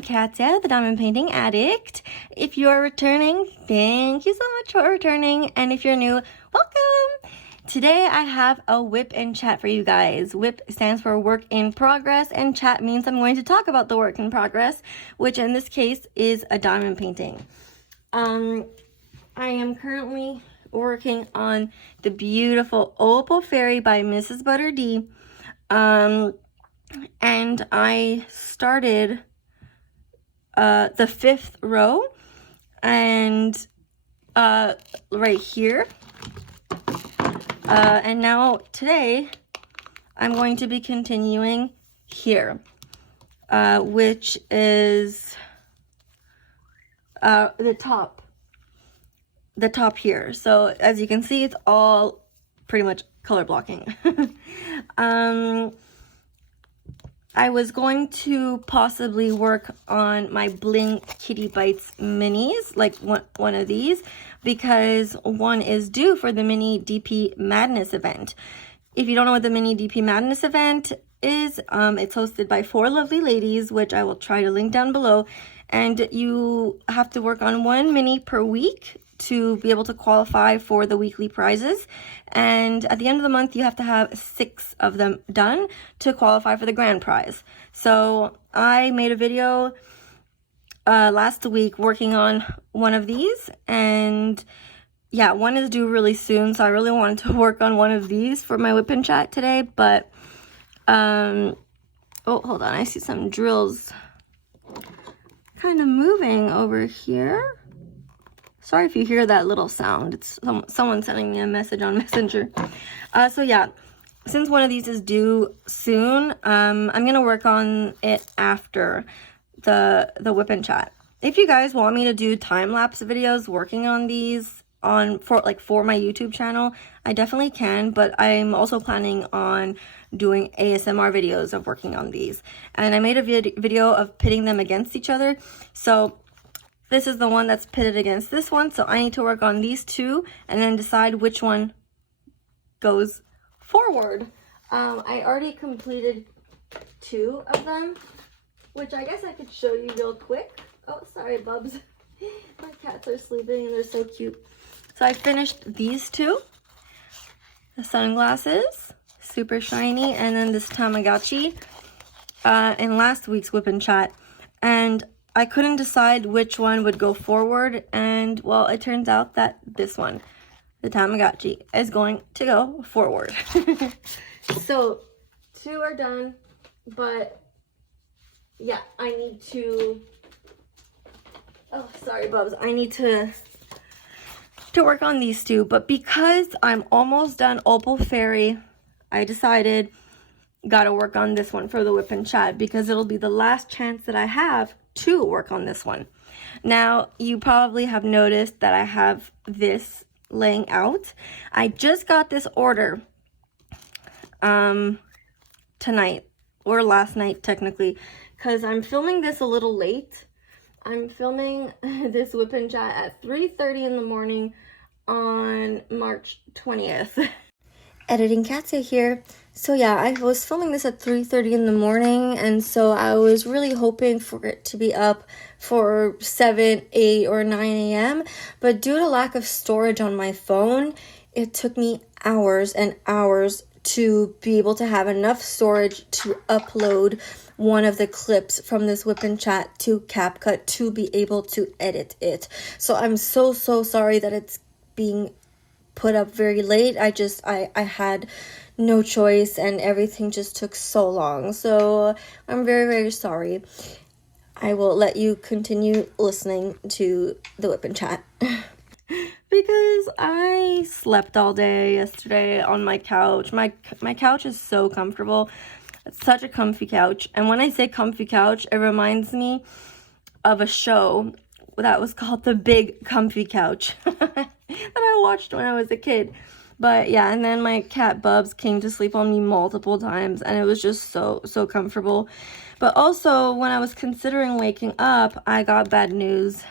I'm Katya, the Diamond Painting Addict. If you're returning, thank you so much for returning. And if you're new, welcome! Today I have a WIP and chat for you guys. WIP stands for work in progress, and chat means I'm going to talk about the work in progress, which in this case is a diamond painting. I am currently working on the beautiful Opal Fairy by Mrs. Butter D. And I started the 5th row and right here. And now today I'm going to be continuing here, which is the top here. So as you can see, it's all pretty much color blocking. I was going to possibly work on my Blingitybites minis, like one of these, because one is due for the mini DP Madness event. If you don't know what the mini DP Madness event is, it's hosted by 4 lovely ladies, which I will try to link down below, and you have to work on 1 mini per week to be able to qualify for the weekly prizes, and at the end of the month you have to have 6 of them done to qualify for the grand prize. So I made a video last week working on one of these, and yeah, one is due really soon, so I really wanted to work on one of these for my WIP and chat today. But oh, hold on, I see some drills kind of moving over here. Sorry if you hear that little sound. It's someone sending me a message on Messenger. So yeah, since one of these is due soon, I'm gonna work on it after the WIP and chat. If you guys want me to do time-lapse videos working on these for my YouTube channel, I definitely can, but I'm also planning on doing ASMR videos of working on these. And I made a video of pitting them against each other. So this is the one that's pitted against this one, so I need to work on these 2 and then decide which one goes forward. I already completed 2 of them, which I guess I could show you real quick. Oh, sorry, Bubs. My cats are sleeping and they're so cute. So I finished these 2. The sunglasses, super shiny, and then this Tamagotchi in last week's WIP and chat. And I couldn't decide which one would go forward, and well, it turns out that this one, the Tamagotchi, is going to go forward. So 2 are done, but yeah, I need to, oh, sorry, Bubs, I need to work on these 2, but because I'm almost done Opal Fairy, I decided gotta work on this one for the WIP and chat, because it'll be the last chance that I have to work on this one. Now, you probably have noticed that I have this laying out. I just got this order tonight, or last night technically, because I'm filming this a little late. I'm filming this WIP and chat at 3:30 in the morning on March 20th. Editing Katya here. So yeah, I was filming this at 3:30 in the morning, and so I was really hoping for it to be up for 7, 8, or 9 a.m. But due to lack of storage on my phone, it took me hours and hours to be able to have enough storage to upload one of the clips from this WIP and chat to CapCut to be able to edit it. So I'm so sorry that it's being put up very late. I had no choice, and everything just took so long. So I'm very sorry. I will let you continue listening to the WIP and chat. Because I slept all day yesterday on my couch. My couch is so comfortable. It's such a comfy couch. And when I say comfy couch, it reminds me of a show that was called The Big Comfy Couch that I watched when I was a kid. But yeah, and then my cat Bubs came to sleep on me multiple times, and it was just so comfortable. But also, when I was considering waking up, I got bad news.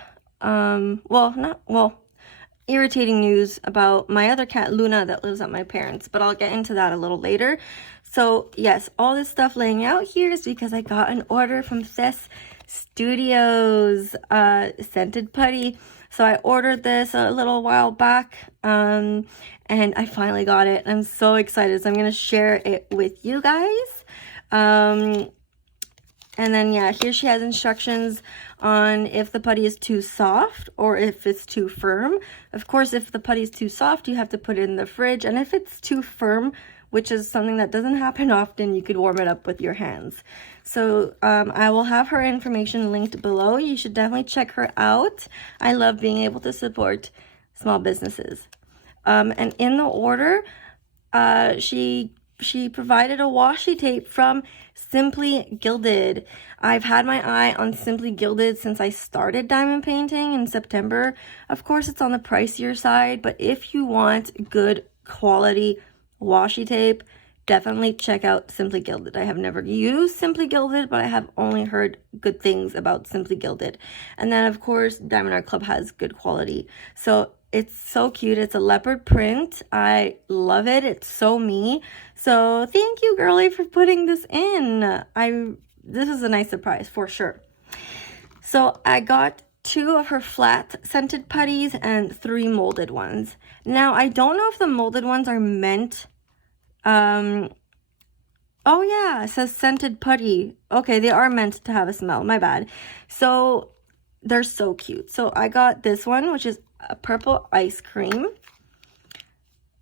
Irritating news about my other cat Luna that lives at my parents', but I'll get into that a little later. So yes, all this stuff laying out here is because I got an order from ThesStudios scented putty. So I ordered this a little while back, and I finally got it. I'm so excited. So I'm going to share it with you guys. And then, yeah, here she has instructions on if the putty is too soft or if it's too firm. Of course, if the putty is too soft, you have to put it in the fridge. And if it's too firm, which is something that doesn't happen often, you could warm it up with your hands. So I will have her information linked below. You should definitely check her out. I love being able to support small businesses. And in the order, she provided a washi tape from Simply Gilded. I've had my eye on Simply Gilded since I started diamond painting in September. Of course, it's on the pricier side, but if you want good quality washi tape, definitely check out Simply Gilded. I have never used Simply Gilded, but I have only heard good things about Simply Gilded. And then, of course, Diamond Art Club has good quality. So it's so cute. It's a leopard print. I love it. It's so me. So thank you, girly, for putting this in. This is a nice surprise for sure. So I got 2 of her flat scented putties and 3 molded ones. Now, I don't know if the molded ones are meant... oh yeah, it says scented putty. Okay, they are meant to have a smell. My bad. So they're so cute. So I got this one, which is a purple ice cream.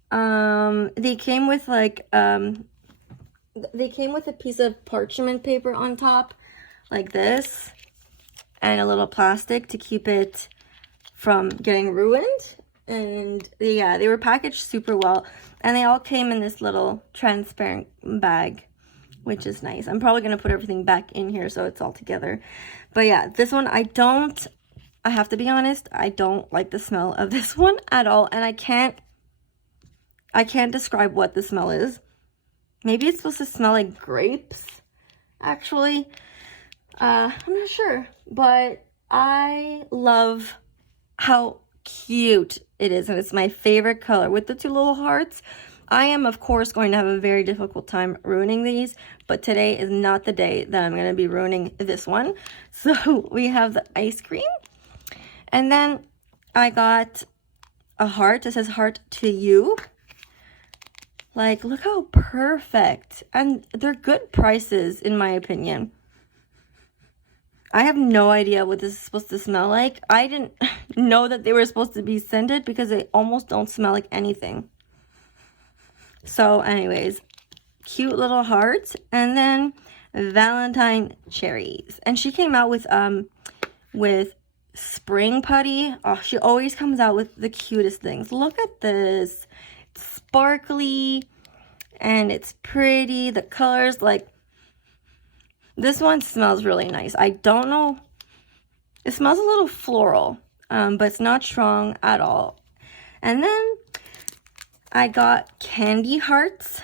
They came with like they came with a piece of parchment paper on top like this and a little plastic to keep it from getting ruined. And yeah, they were packaged super well, and they all came in this little transparent bag, which is nice. I'm probably gonna put everything back in here so it's all together. But yeah, this one I have to be honest, I don't like the smell of this one at all, and I can't describe what the smell is. Maybe it's supposed to smell like grapes, actually. I'm not sure, but I love how cute it is, and it's my favorite color with the 2 little hearts. I am, of course, going to have a very difficult time ruining these, but today is not the day that I'm going to be ruining this one. So we have the ice cream, and then I got a heart. It says heart to you. Like, look how perfect, and they're good prices in my opinion. I have no idea what this is supposed to smell like. I didn't know that they were supposed to be scented because they almost don't smell like anything. So anyways, cute little hearts, and then Valentine cherries. And she came out with spring putty. Oh, she always comes out with the cutest things. Look at this. It's sparkly and it's pretty. The colors, like, this one smells really nice. I don't know. It smells a little floral, but it's not strong at all. And then I got candy hearts.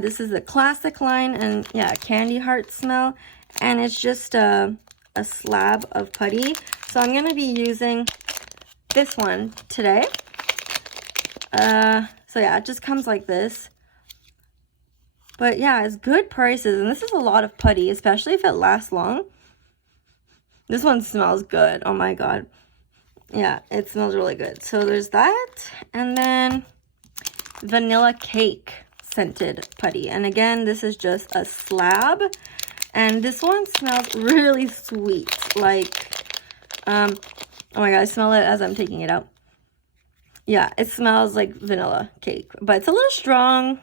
This is the classic line, and yeah, candy heart smell. And it's just a slab of putty. So I'm going to be using this one today. So yeah, it just comes like this. But yeah, it's good prices, and this is a lot of putty, especially if it lasts long. This one smells good. Oh my god. Yeah, it smells really good. So there's that, and then vanilla cake scented putty. And again, this is just a slab, and this one smells really sweet. Like, oh my god, I smell it as I'm taking it out. Yeah, it smells like vanilla cake, but it's a little strong.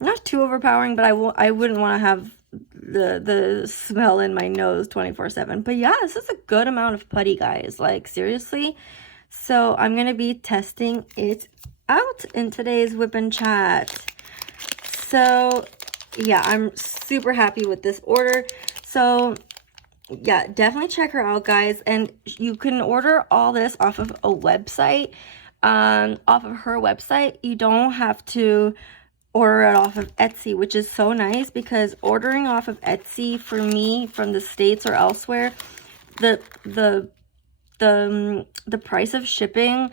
Not too overpowering, but I wouldn't want to have the smell in my nose 24/7. But yeah, this is a good amount of putty, guys. Like, seriously. So I'm going to be testing it out in today's WIP and Chat. So yeah, I'm super happy with this order. So yeah, definitely check her out, guys. And you can order all this off of a website, off of her website. You don't have to order it off of Etsy, which is so nice, because ordering off of Etsy for me from the States or elsewhere, the price of shipping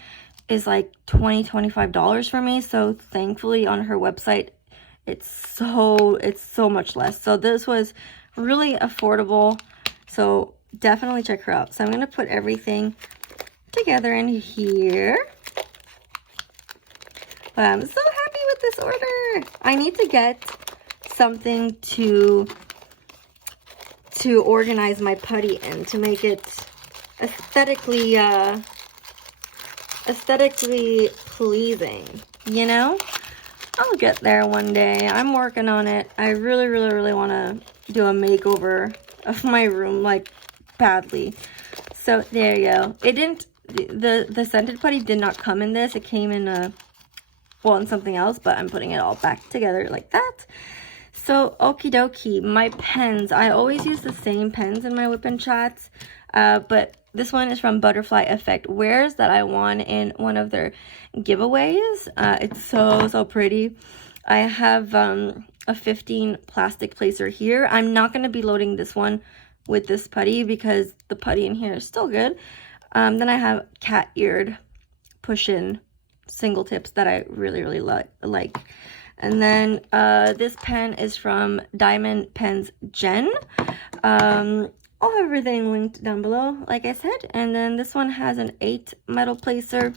is like $20-$25 for me. So thankfully on her website, it's so much less. So this was really affordable. So definitely check her out. So I'm going to put everything together in here. But I'm so happy with this order. I need to get something to organize my putty in, to make it aesthetically pleasing, you know? I'll get there one day. I'm working on it. I really want to do a makeover of my room, like, badly. So there you go. It didn't, the scented putty did not come in this. It came in in something else, but I'm putting it all back together like that. So okie dokie, my pens. I always use the same pens in my WIP and chats, but this one is from Butterfly Effect Wares that I won in one of their giveaways. It's so pretty. I have a 15 plastic placer here. I'm not going to be loading this one with this putty because the putty in here is still good. Then I have cat-eared push-in single tips that I really like. And then this pen is from Diamond Penz Jenn. I'll have everything linked down below, like I said. And then this one has an 8 metal placer.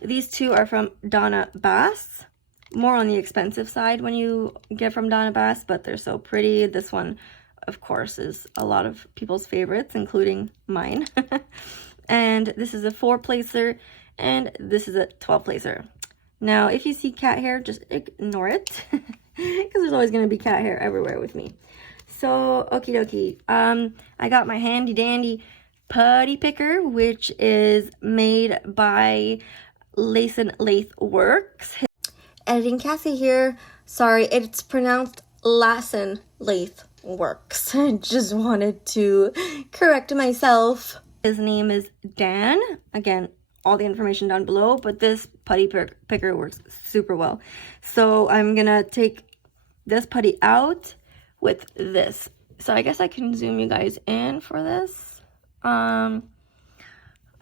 These two are from Donna Bass. More on the expensive side when you get from Donna Bass, but they're so pretty. This one, of course, is a lot of people's favorites, including mine. And this is a 4 placer, and this is a 12 placer. Now, if you see cat hair, just ignore it, because there's always going to be cat hair everywhere with me. So, okie dokie. I got my handy dandy putty picker, which is made by Lassen Lathe Works. Editing Cassie here. Sorry, it's pronounced Lassen Lathe Works. I just wanted to correct myself. His name is Dan. Again, all the information down below, but this putty picker works super well. So I'm gonna take this putty out with this. So I guess I can zoom you guys in for this. I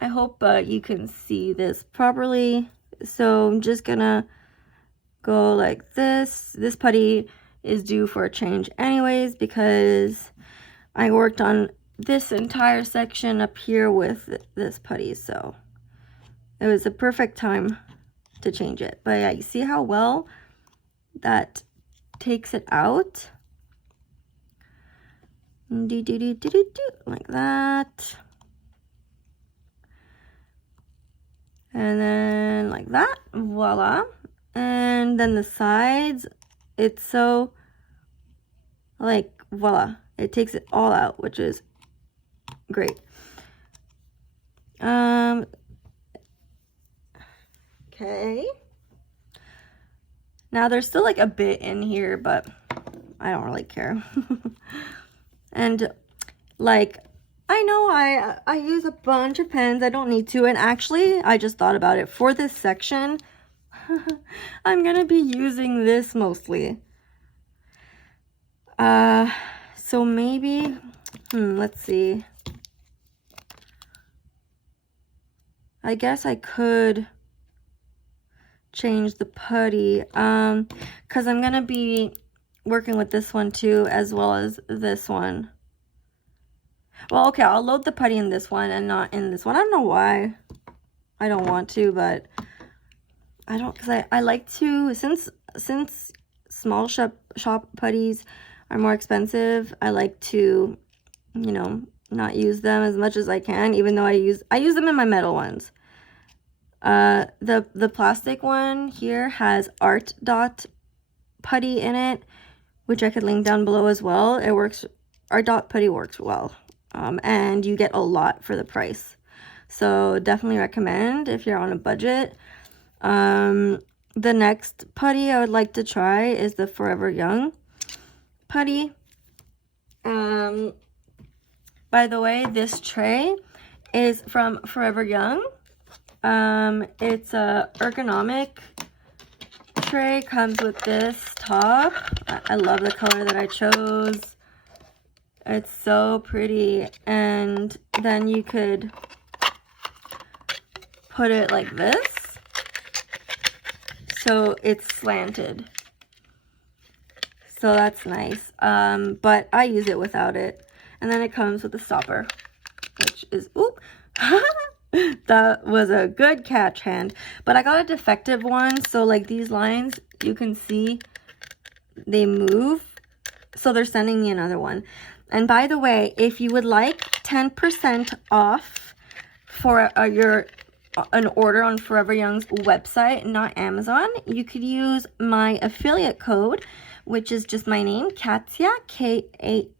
hope you can see this properly. So I'm just gonna go like this. This putty is due for a change anyways because I worked on this entire section up here with this putty, so it was a perfect time to change it. But yeah, you see how well that takes it out? Like that. And then like that, voila. And then the sides, it's so, like, voila. It takes it all out, which is great. Okay. Now there's still like a bit in here, but I don't really care. And like, I know I use a bunch of pens. I don't need to. And actually, I just thought about it. For this section, I'm going to be using this mostly. So maybe, let's see. I guess I could change the putty, because I'm going to be working with this one too, as well as this one. Well, okay, I'll load the putty in this one and not in this one. I don't know why I don't want to, but I don't, because I like to, since small shop putties are more expensive, I like to, you know, not use them as much as I can, even though I use them in my metal ones. The plastic one here has Art Dot putty in it, which I could link down below as well. It works, Art Dot putty works well, and you get a lot for the price. So definitely recommend if you're on a budget. The next putty I would like to try is the Forever Young putty. By the way, this tray is from Forever Young. It's a ergonomic tray, comes with this top. I love the color that I chose. It's so pretty. And then you could put it like this, so it's slanted. So that's nice. But I use it without it. And then it comes with a stopper, which is, oop, that was a good catch, hand. But I got a defective one, so like these lines, you can see they move. So they're sending me another one. And by the way, if you would like 10% off for an order on Forever Young's website, not Amazon, you could use my affiliate code, which is just my name, Katia, Katia,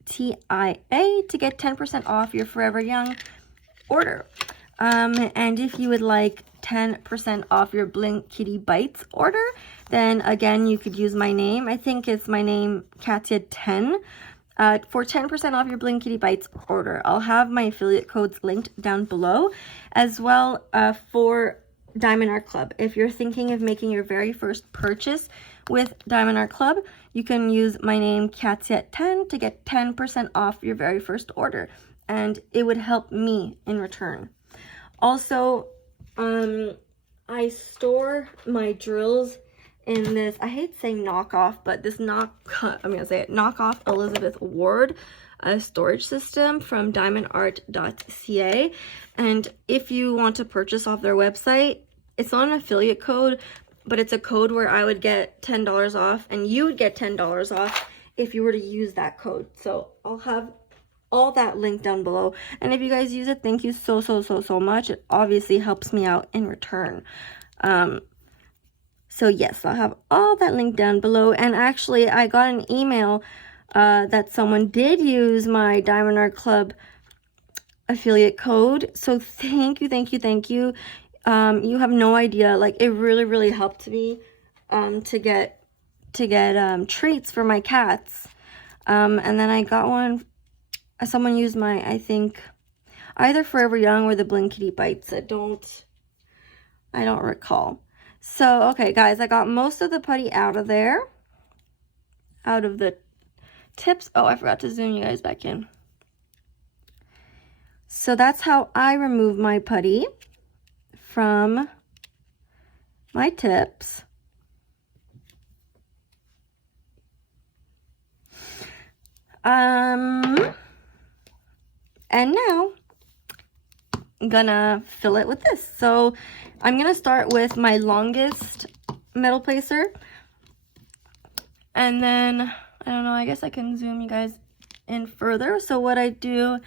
to get 10% off your Forever Young order. And if you would like 10% off your Blingitybites order, then again, you could use my name. I think it's my name, Katia10, for 10% off your Blingitybites order. I'll have my affiliate codes linked down below, as well for Diamond Art Club. If you're thinking of making your very first purchase with Diamond Art Club, you can use my name, Katia10, to get 10% off your very first order, and it would help me in return. Also, I store my drills in this, I hate saying knockoff, but this knockoff Elizabeth Ward storage system from diamondart.ca. And if you want to purchase off their website, it's not an affiliate code, but it's a code where I would get $10 off, and you would get $10 off if you were to use that code. So I'll have all that linked down below, and if you guys use it, thank you so much. It obviously helps me out in return. So yes, I'll have all that linked down below. And actually, I got an email that someone did use my Diamond Art Club affiliate code, so thank you. You have no idea, like, it really helped me to get treats for my cats. And then I got one. Someone used my, I think, either Forever Young or the Blingitybites. I don't recall. So, okay, guys, I got most of the putty out of there. Out of the tips. Oh, I forgot to zoom you guys back in. So that's how I remove my putty from my tips. And now I'm gonna fill it with this. So I'm gonna start with my longest metal placer, and then I don't know, I guess I can zoom you guys in further. So what I do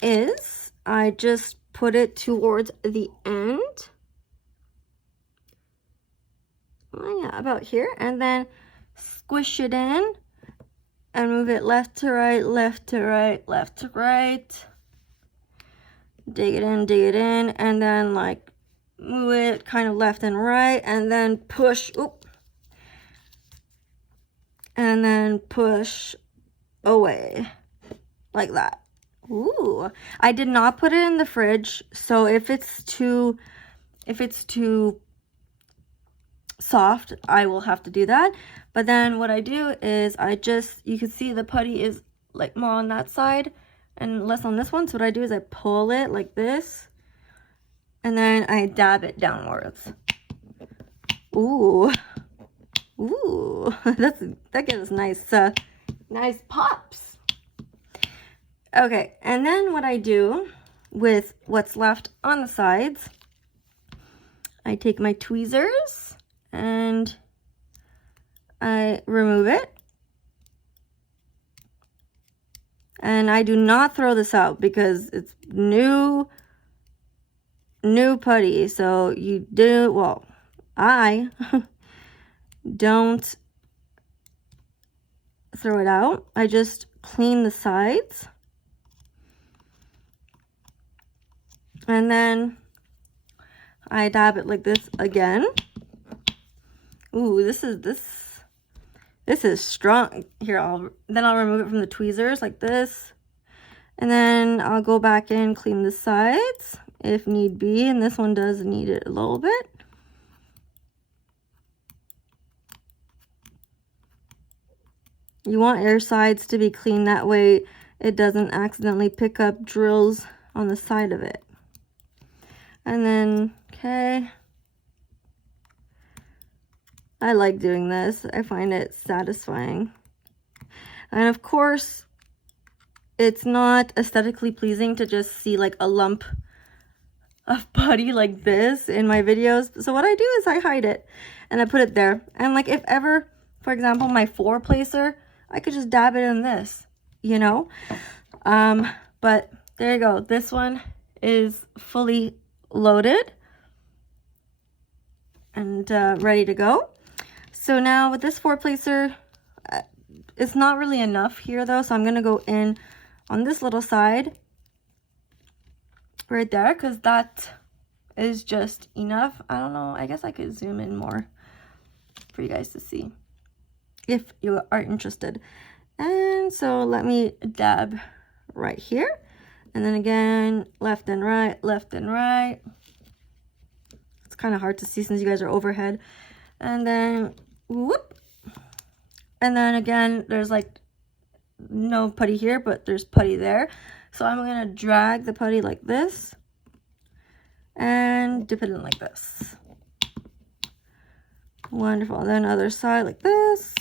is I just put it towards the end. Oh yeah, about here, and then squish it in and move it left to right, left to right, left to right. Dig it in, and then like move it kind of left and right, and then push, oop, and then push away like that. Ooh, I did not put it in the fridge, so if it's too soft, I will have to do that. But then what I do is you can see the putty is like more on that side and less on this one. So what I do is I pull it like this, and then I dab it downwards. Ooh, that gives nice pops. Okay, and then what I do with what's left on the sides, I take my tweezers and I remove it. And I do not throw this out because it's new putty. So I don't throw it out. I just clean the sides. And then I dab it like this again. Ooh, this is strong. Here, I'll remove it from the tweezers like this. And then I'll go back in, clean the sides if need be. And this one does need it a little bit. You want your sides to be clean, that way it doesn't accidentally pick up drills on the side of it. And then, okay. I like doing this. I find it satisfying. And of course, it's not aesthetically pleasing to just see like a lump of putty like this in my videos. So what I do is I hide it and I put it there. And like if ever, for example, my 4-placer, I could just dab it in this, you know? But there you go. This one is fully loaded and ready to go. So now with this 4-placer, it's not really enough here though. So I'm going to go in on this little side right there, because that is just enough. I don't know, I guess I could zoom in more for you guys to see if you are interested. And so let me dab right here, and then again left and right, left and right. It's kind of hard to see since you guys are overhead. And then whoop, and then again there's like no putty here, but there's putty there. So I'm going to drag the putty like this and dip it in like this. Wonderful. Then other side like this.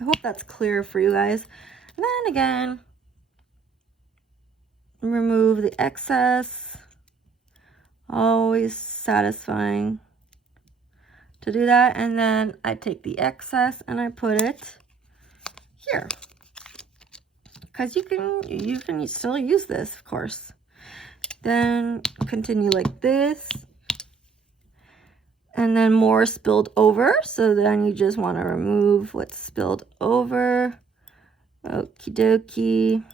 I hope that's clear for you guys. And then again, remove the excess. Always satisfying to do that. And then I take the excess and I put it here, because you can still use this, of course. Then continue like this, and then more spilled over, so then you just want to remove what's spilled over. Okie dokie.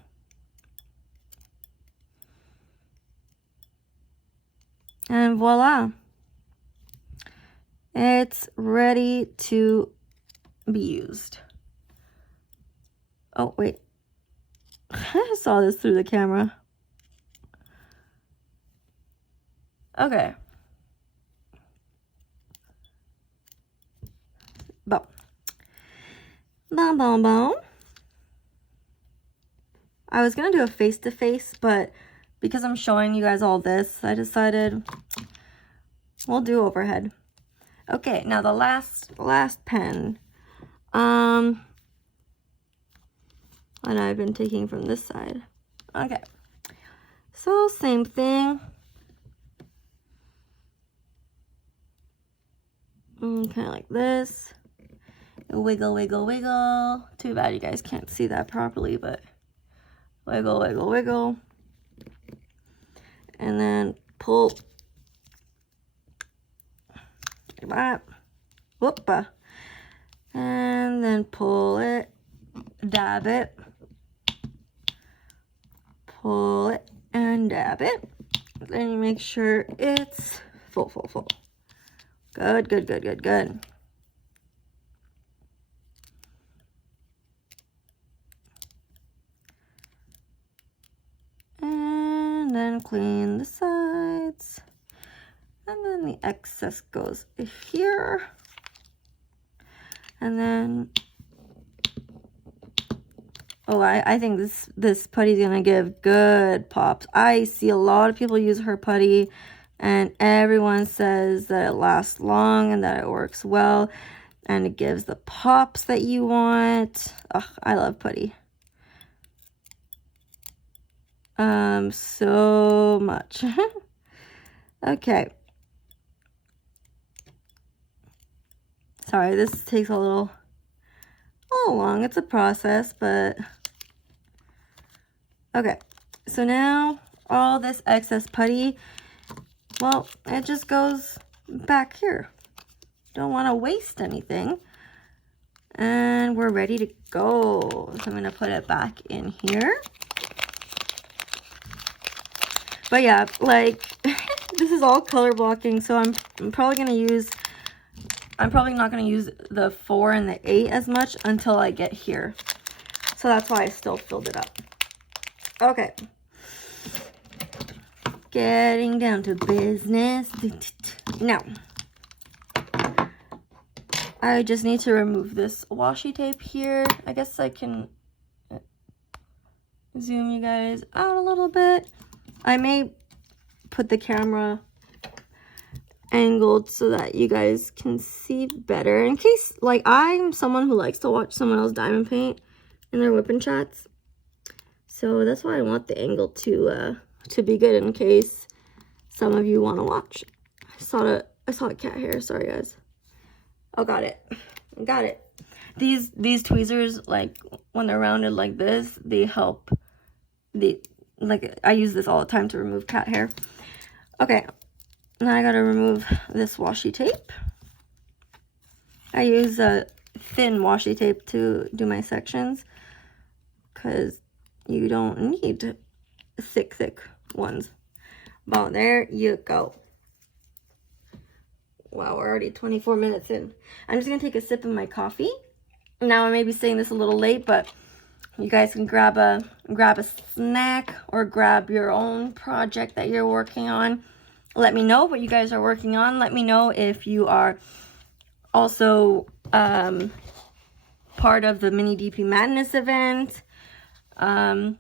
And voila, it's ready to be used. Oh, wait. I saw this through the camera. Okay. Boom. Boom, boom, boom. I was going to do a face-to-face, but because I'm showing you guys all this, I decided we'll do overhead. Okay, now the last pen. And I've been taking from this side. Okay, so same thing. Kind of like this. Wiggle, wiggle, wiggle. Too bad you guys can't see that properly, but wiggle, wiggle, wiggle. And then pull. Like that. Whoop-a. And then pull it. Dab it. Pull it and dab it. Then you make sure it's full, full, full. Good, good, good, good, good. And then clean the sides. And then the excess goes here. And then oh, I think this putty is gonna give good pops. I see a lot of people use her putty, and everyone says that it lasts long and that it works well, and it gives the pops that you want. Ugh, I love putty. So much. Okay. Sorry, this takes a little long. It's a process, but okay. So now all this excess putty, well, it just goes back here. Don't want to waste anything. And we're ready to go. So I'm going to put it back in here. But yeah, like this is all color blocking, so I'm probably not going to use the 4 and the 8 as much until I get here. So that's why I still filled it up. Okay. Getting down to business. Now, I just need to remove this washi tape here. I guess I can zoom you guys out a little bit. I may put the camera angled so that you guys can see better. In case, like, I'm someone who likes to watch someone else diamond paint in their whipping chats. So that's why I want the angle to be good in case some of you want to watch. I saw a cat hair. Sorry, guys. Oh, got it. Got it. These tweezers, like, when they're rounded like this, they help. Like, I use this all the time to remove cat hair. Okay. Now I gotta remove this washi tape. I use a thin washi tape to do my sections because you don't need thick ones. Well, there you go. Wow, we're already 24 minutes in. I'm just gonna take a sip of my coffee. Now I may be saying this a little late, but you guys can grab a snack or grab your own project that you're working on. Let me know what you guys are working on. Let me know if you are also part of the Mini DP Madness event. And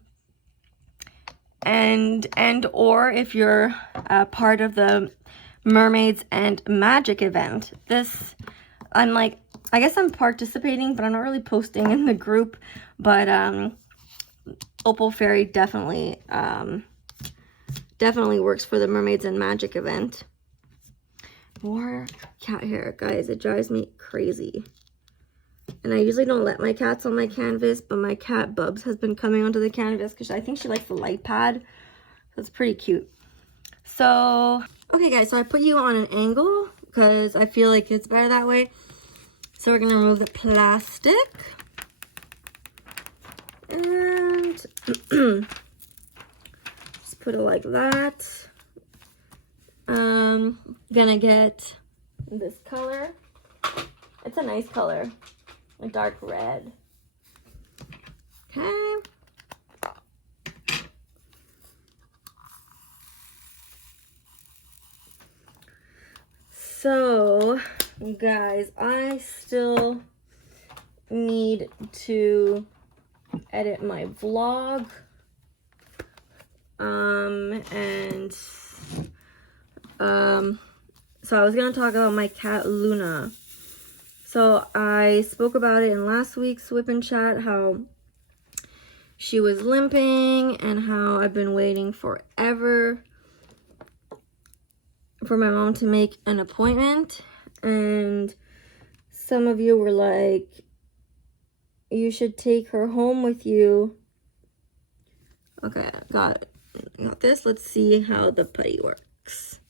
or if you're part of the Mermaids and Magic event. This, I'm like, I guess I'm participating, but I'm not really posting in the group. But Opal Fairy definitely works for the Mermaids and Magic event. More cat hair, guys. It drives me crazy. And I usually don't let my cats on my canvas, but my cat Bubs has been coming onto the canvas because I think she likes the light pad. That's pretty cute. So, okay guys, so I put you on an angle because I feel like it's better that way. So we're gonna remove the plastic. And just put it like that. Gonna get this color. It's a nice color. A dark red. Okay. So, guys, I still need to edit my vlog. So I was gonna talk about my cat Luna. So I spoke about it in last week's Whip and Chat, how she was limping and how I've been waiting forever for my mom to make an appointment. And some of you were like, you should take her home with you. Okay, got this. Let's see how the putty works.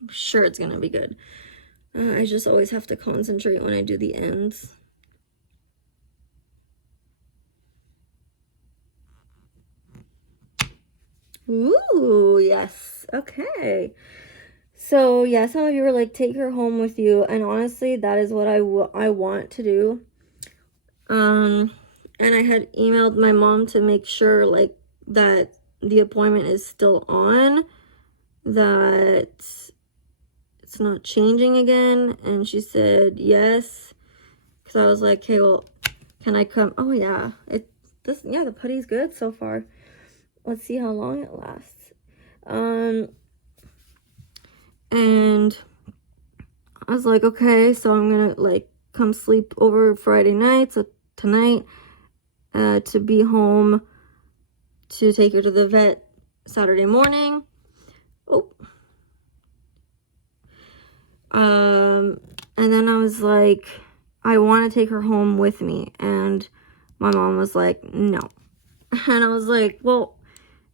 I'm sure it's gonna be good. I just always have to concentrate when I do the ends. Ooh, yes. Okay. So, yeah, some of you were like, take her home with you. And honestly, that is what I want to do. And I had emailed my mom to make sure, like, that the appointment is still on. That it's not changing again. And she said yes. Because I was like, okay, well, can I come? Oh, yeah. Yeah, the putty's good so far. Let's see how long it lasts. And I was like, okay, so I'm gonna like come sleep over Friday night, so tonight, to be home to take her to the vet Saturday morning. Oh. And then I was like, I want to take her home with me, and my mom was like, no. And I was like, well,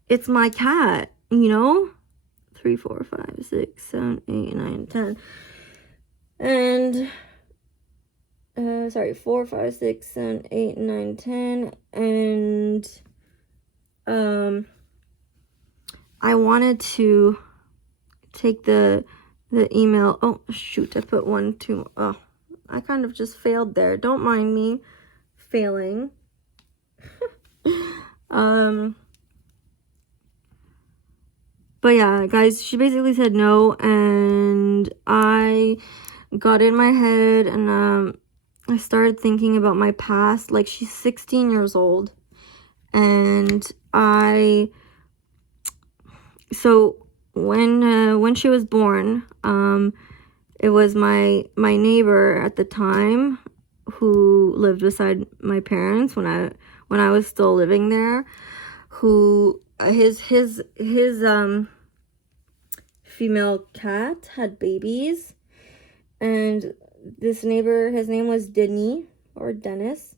it's my cat, you know? 3, 4, 5, 6, 7, 8, 9, 10. And, sorry, 4, 5, 6, 7, 8, 9, 10. And, I wanted to take the email. Oh, shoot, I put 1, 2. Oh, I kind of just failed there. Don't mind me failing. But yeah, guys, she basically said no, and I got in my head, and I started thinking about my past. Like, she's 16 years old, and so when she was born, it was my neighbor at the time who lived beside my parents when I was still living there, who his female cat had babies, and this neighbor, his name was Dennis,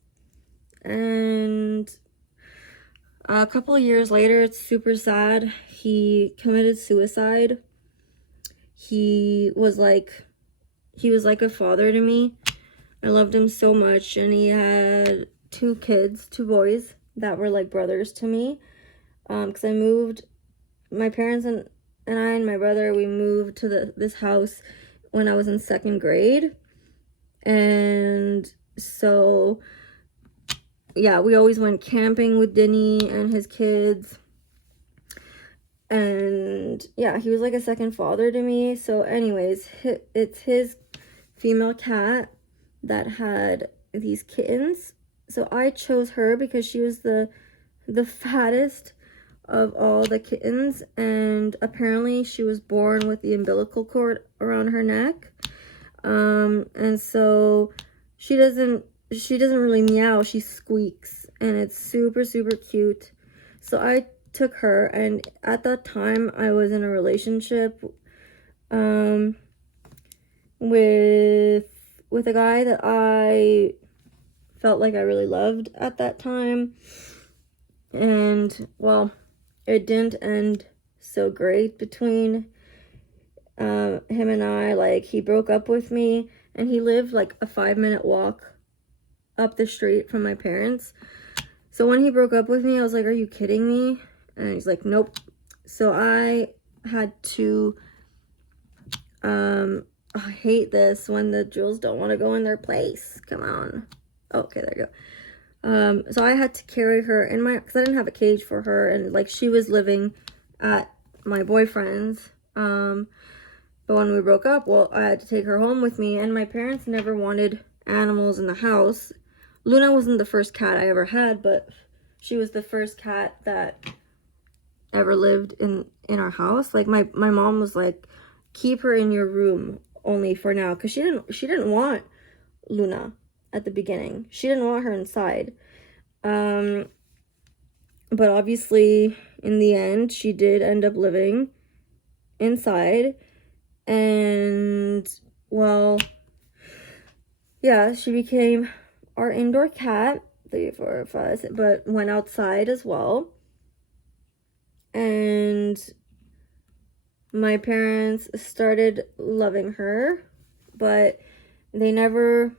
and a couple of years later, it's super sad, he committed suicide. He was like a father to me. I loved him so much, and he had 2 kids, 2 boys that were like brothers to me. Because I moved, my parents and I and my brother, we moved to this house when I was in 2nd grade. And so, yeah, we always went camping with Denny and his kids. And yeah, he was like a second father to me. So anyways, it's his female cat that had these kittens. So I chose her because she was the fattest of all the kittens, and apparently she was born with the umbilical cord around her neck. And so she doesn't really meow, she squeaks, and it's super, super cute. So I took her, and at that time I was in a relationship with a guy that I felt like I really loved at that time. And well, it didn't end so great between him and I. Like, he broke up with me, and he lived like a 5-minute walk up the street from my parents. So when he broke up with me, I was like, are you kidding me? And he's like, nope. So I had to I hate this when the jewels don't want to go in their place. Come on. Okay, there you go. So I had to carry her in my, because I didn't have a cage for her, and like she was living at my boyfriend's. But when we broke up, well, I had to take her home with me, and my parents never wanted animals in the house. Luna wasn't the first cat I ever had, but she was the first cat that ever lived in our house. Like my mom was like, keep her in your room only for now, because she didn't want Luna at the beginning. She didn't want her inside. But obviously in the end she did end up living inside, and well, yeah, she became our indoor cat, 3, 4, 5, but went outside as well. And my parents started loving her, but they never,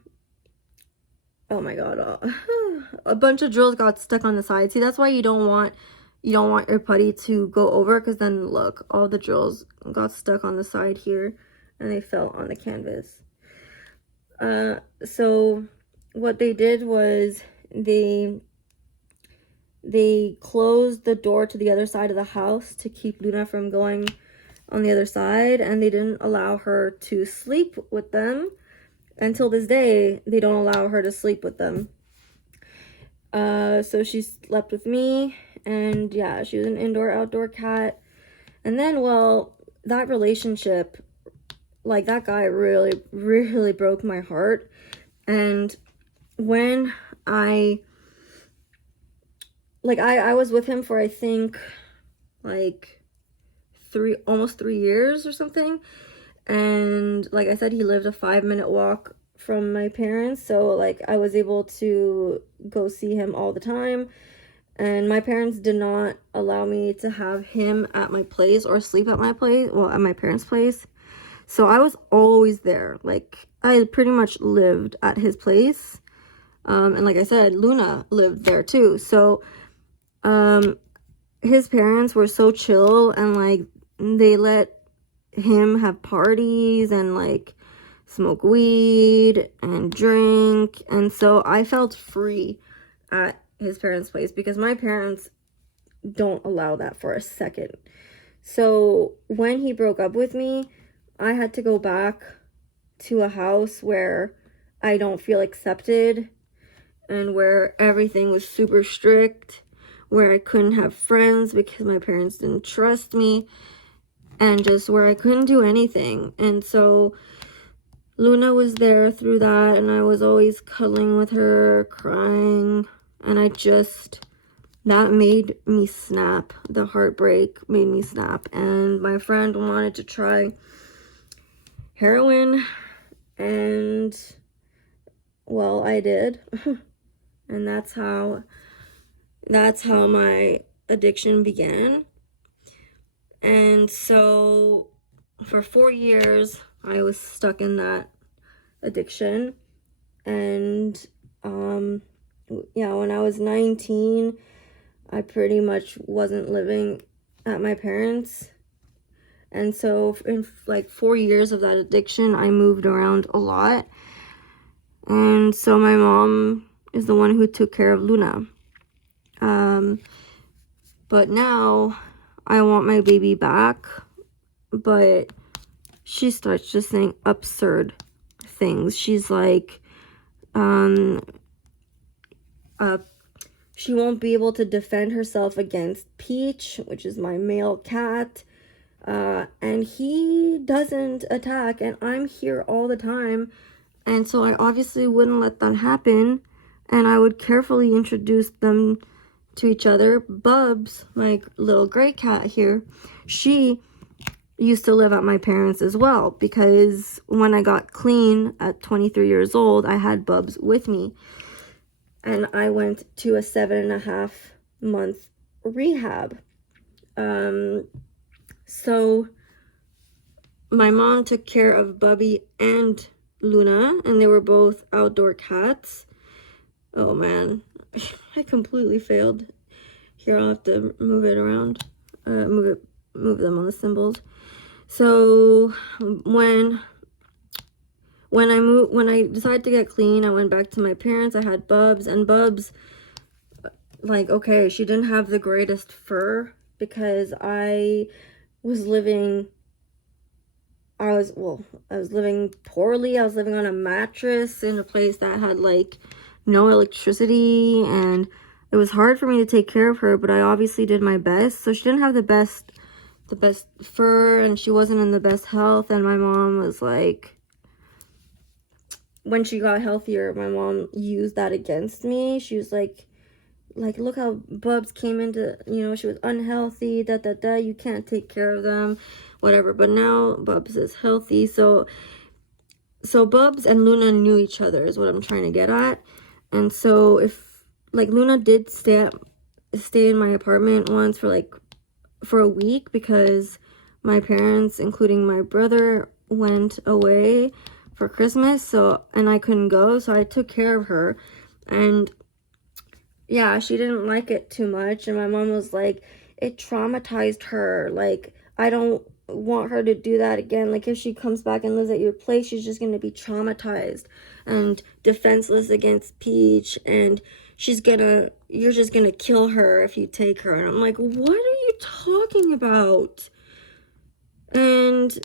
oh my god, a bunch of drills got stuck on the side. See, that's why you don't want your putty to go over, because then look, all the drills got stuck on the side here and they fell on the canvas. So what they did was they closed the door to the other side of the house to keep Luna from going on the other side, and they didn't allow her to sleep with them. Until this day, they don't allow her to sleep with them. So she slept with me, and yeah, she was an indoor-outdoor cat. And then, well, that relationship, like, that guy really, really broke my heart. And when I was with him for, I think, like, almost 3 years or something. And like I said, he lived a 5-minute walk from my parents, so like I was able to go see him all the time. And my parents did not allow me to have him at my place or sleep at my place, well, at my parents' place. So I was always there. Like, I pretty much lived at his place. And like I said, Luna lived there too. So his parents were so chill, and like they let him have parties and like smoke weed and drink. And so I felt free at his parents' place, because my parents don't allow that for a second. So when he broke up with me, I had to go back to a house where I don't feel accepted, and where everything was super strict, where I couldn't have friends because my parents didn't trust me. and just where I couldn't do anything. And so Luna was there through that, and I was always cuddling with her, crying, and that made me snap. The heartbreak made me snap. And my friend wanted to try heroin, and well, I did. And that's how my addiction began. And so for 4 years I was stuck in that addiction. And yeah, when I was 19, I pretty much wasn't living at my parents'. And so in like 4 years of that addiction, I moved around a lot. And so my mom is the one who took care of Luna. But now I want my baby back. But she starts just saying absurd things. She's like, she won't be able to defend herself against Peach, which is my male cat. And he doesn't attack, and I'm here all the time. And so I obviously wouldn't let that happen, and I would carefully introduce them to each other. Bubs, my little gray cat here, she used to live at my parents' as well, because when I got clean at 23 years old, I had Bubs with me. And I went to a 7.5-month rehab. So my mom took care of Bubby and Luna, and they were both outdoor cats. Oh man, I completely failed. Here, I'll have to move it around, move them on the symbols. So when I decided to get clean, I went back to my parents. I had Bubs, and Bubs, like, okay, she didn't have the greatest fur because I was living poorly. I was living on a mattress in a place that had like no electricity, and it was hard for me to take care of her, but I obviously did my best. So she didn't have the best fur, and she wasn't in the best health. And my mom was like, when she got healthier, my mom used that against me. She was like, look how Bubs came into, she was unhealthy, you can't take care of them, whatever. But now Bubs is healthy. So Bubs and Luna knew each other is what I'm trying to get at. And so if, like, Luna did stay in my apartment once for a week, because my parents, including my brother, went away for Christmas, and I couldn't go, so I took care of her. And yeah, she didn't like it too much, and my mom was like, it traumatized her. Like, I don't want her to do that again. Like, if she comes back and lives at your place, she's just going to be traumatized and defenseless against Peach, and you're just going to kill her if you take her. And I'm like, what are you talking about? And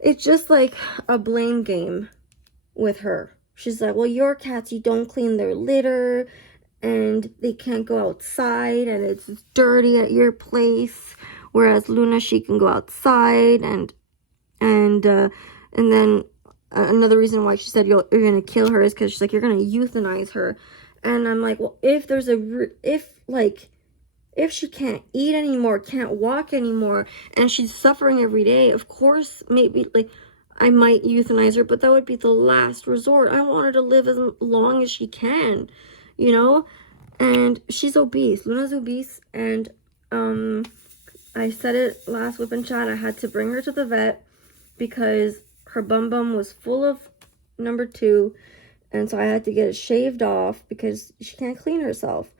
it's just like a blame game with her. She's like, well, your cats, you don't clean their litter, and they can't go outside, and it's dirty at your place. Whereas Luna, she can go outside, and then another reason why she said you're gonna kill her is because she's like, you're gonna euthanize her. And I'm like, well, if she can't eat anymore, can't walk anymore, and she's suffering every day, of course, maybe like I might euthanize her, but that would be the last resort. I want her to live as long as she can, and she's obese. Luna's obese, and I said it last WIP and chat, I had to bring her to the vet because her bum was full of number 2, and so I had to get it shaved off because she can't clean herself.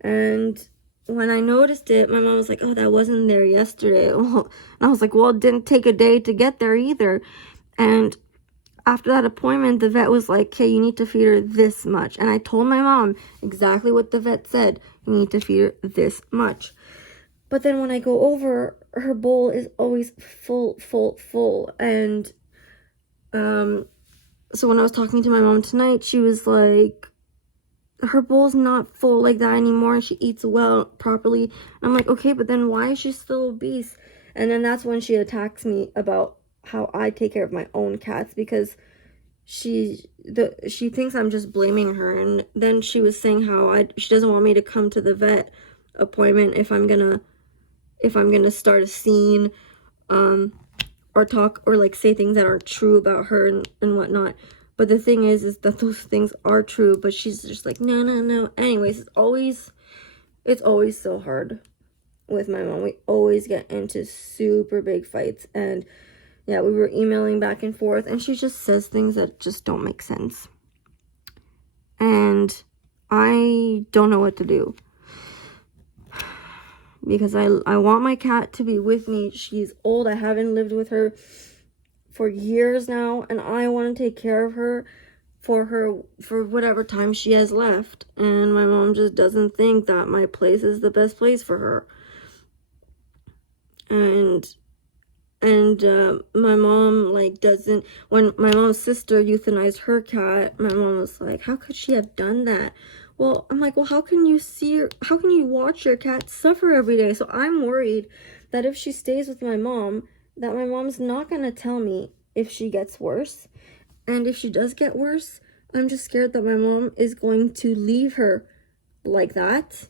And when I noticed it, my mom was like, oh, that wasn't there yesterday. And I was like, well, it didn't take a day to get there either. And after that appointment, the vet was like, okay, you need to feed her this much. And I told my mom exactly what the vet said. You need to feed her this much. But then when I go over, her bowl is always full. And so when I was talking to my mom tonight, she was like, her bowl's not full like that anymore, and she eats well properly. And I'm like, okay, but then why is she still obese? And then that's when she attacks me about how I take care of my own cats, because she thinks I'm just blaming her. And then she was saying how she doesn't want me to come to the vet appointment if I'm gonna start a scene, or talk or like say things that aren't true about her and whatnot. But the thing is that those things are true, but she's just like, no. Anyways, it's always so hard with my mom. We always get into super big fights, and yeah, we were emailing back and forth, and she just says things that just don't make sense. And I don't know what to do, because I want my cat to be with me. She's old. I haven't lived with her for years now, and I want to take care of her for whatever time she has left. And my mom just doesn't think that my place is the best place for her. And my mom like doesn't, when my mom's sister euthanized her cat, my mom was like, how could she have done that? Well, I'm like, well, how can you watch your cat suffer every day? So I'm worried that if she stays with my mom, that my mom's not gonna tell me if she gets worse. And if she does get worse, I'm just scared that my mom is going to leave her like that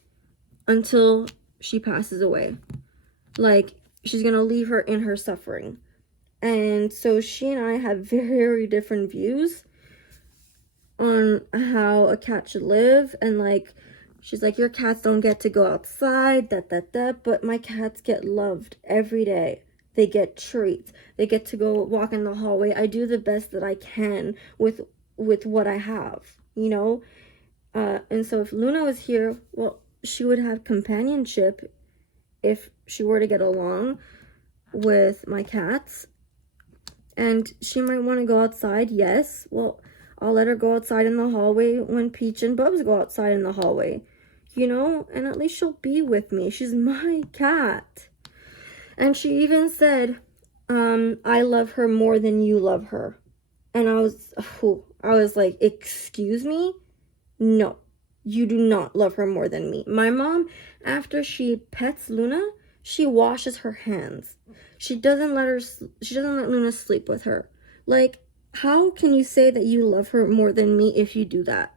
until she passes away. Like, she's gonna leave her in her suffering. And so she and I have very different views on how a cat should live. And like, she's like, your cats don't get to go outside, but my cats get loved every day. They get treats. They get to go walk in the hallway. I do the best that I can with what I have, you know? And so if Luna was here, well, she would have companionship if she were to get along with my cats. And she might want to go outside, yes. Well, I'll let her go outside in the hallway when Peach and Bubs go outside in the hallway, you know? And at least she'll be with me. She's my cat. And she even said, I love her more than you love her. And I was like, excuse me? No, you do not love her more than me. My mom, after she pets Luna, she washes her hands. She doesn't let Luna sleep with her. Like, how can you say that you love her more than me if you do that?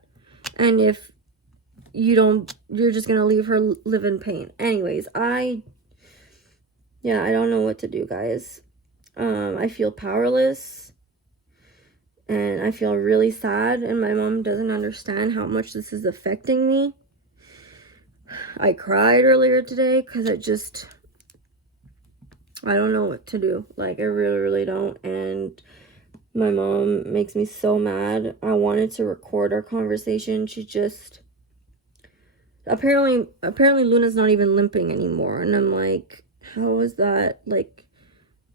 And if you don't, you're just gonna leave her live in pain. Anyways, I don't know what to do, guys. I feel powerless, and I feel really sad, and my mom doesn't understand how much this is affecting me. I cried earlier today because I don't know what to do. Like, I really, really don't. And my mom makes me so mad. I wanted to record our conversation. She just, apparently Luna's not even limping anymore. And I'm like, how is that, like,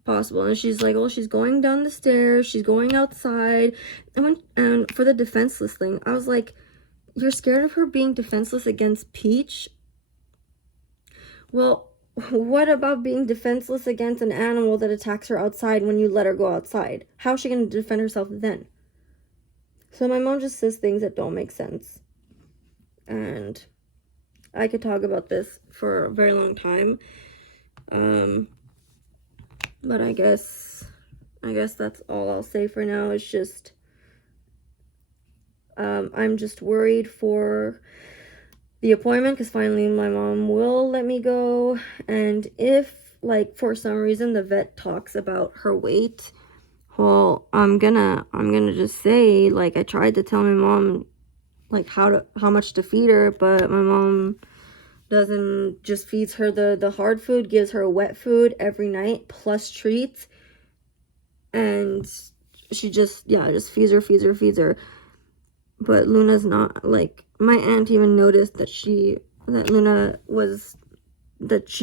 possible? And she's like, oh, she's going down the stairs, she's going outside. And for the defenseless thing, I was like, you're scared of her being defenseless against Peach? Well, what about being defenseless against an animal that attacks her outside when you let her go outside? How is she going to defend herself then? So my mom just says things that don't make sense. And I could talk about this for a very long time. But I guess that's all I'll say for now. It's just, I'm just worried for the appointment, because finally my mom will let me go. And if, like, for some reason the vet talks about her weight, well, I'm gonna just say, like, I tried to tell my mom, like, how much to feed her, but my mom doesn't, just feeds her the hard food, gives her wet food every night plus treats, and she just feeds her. But Luna's not, like, my aunt even noticed that she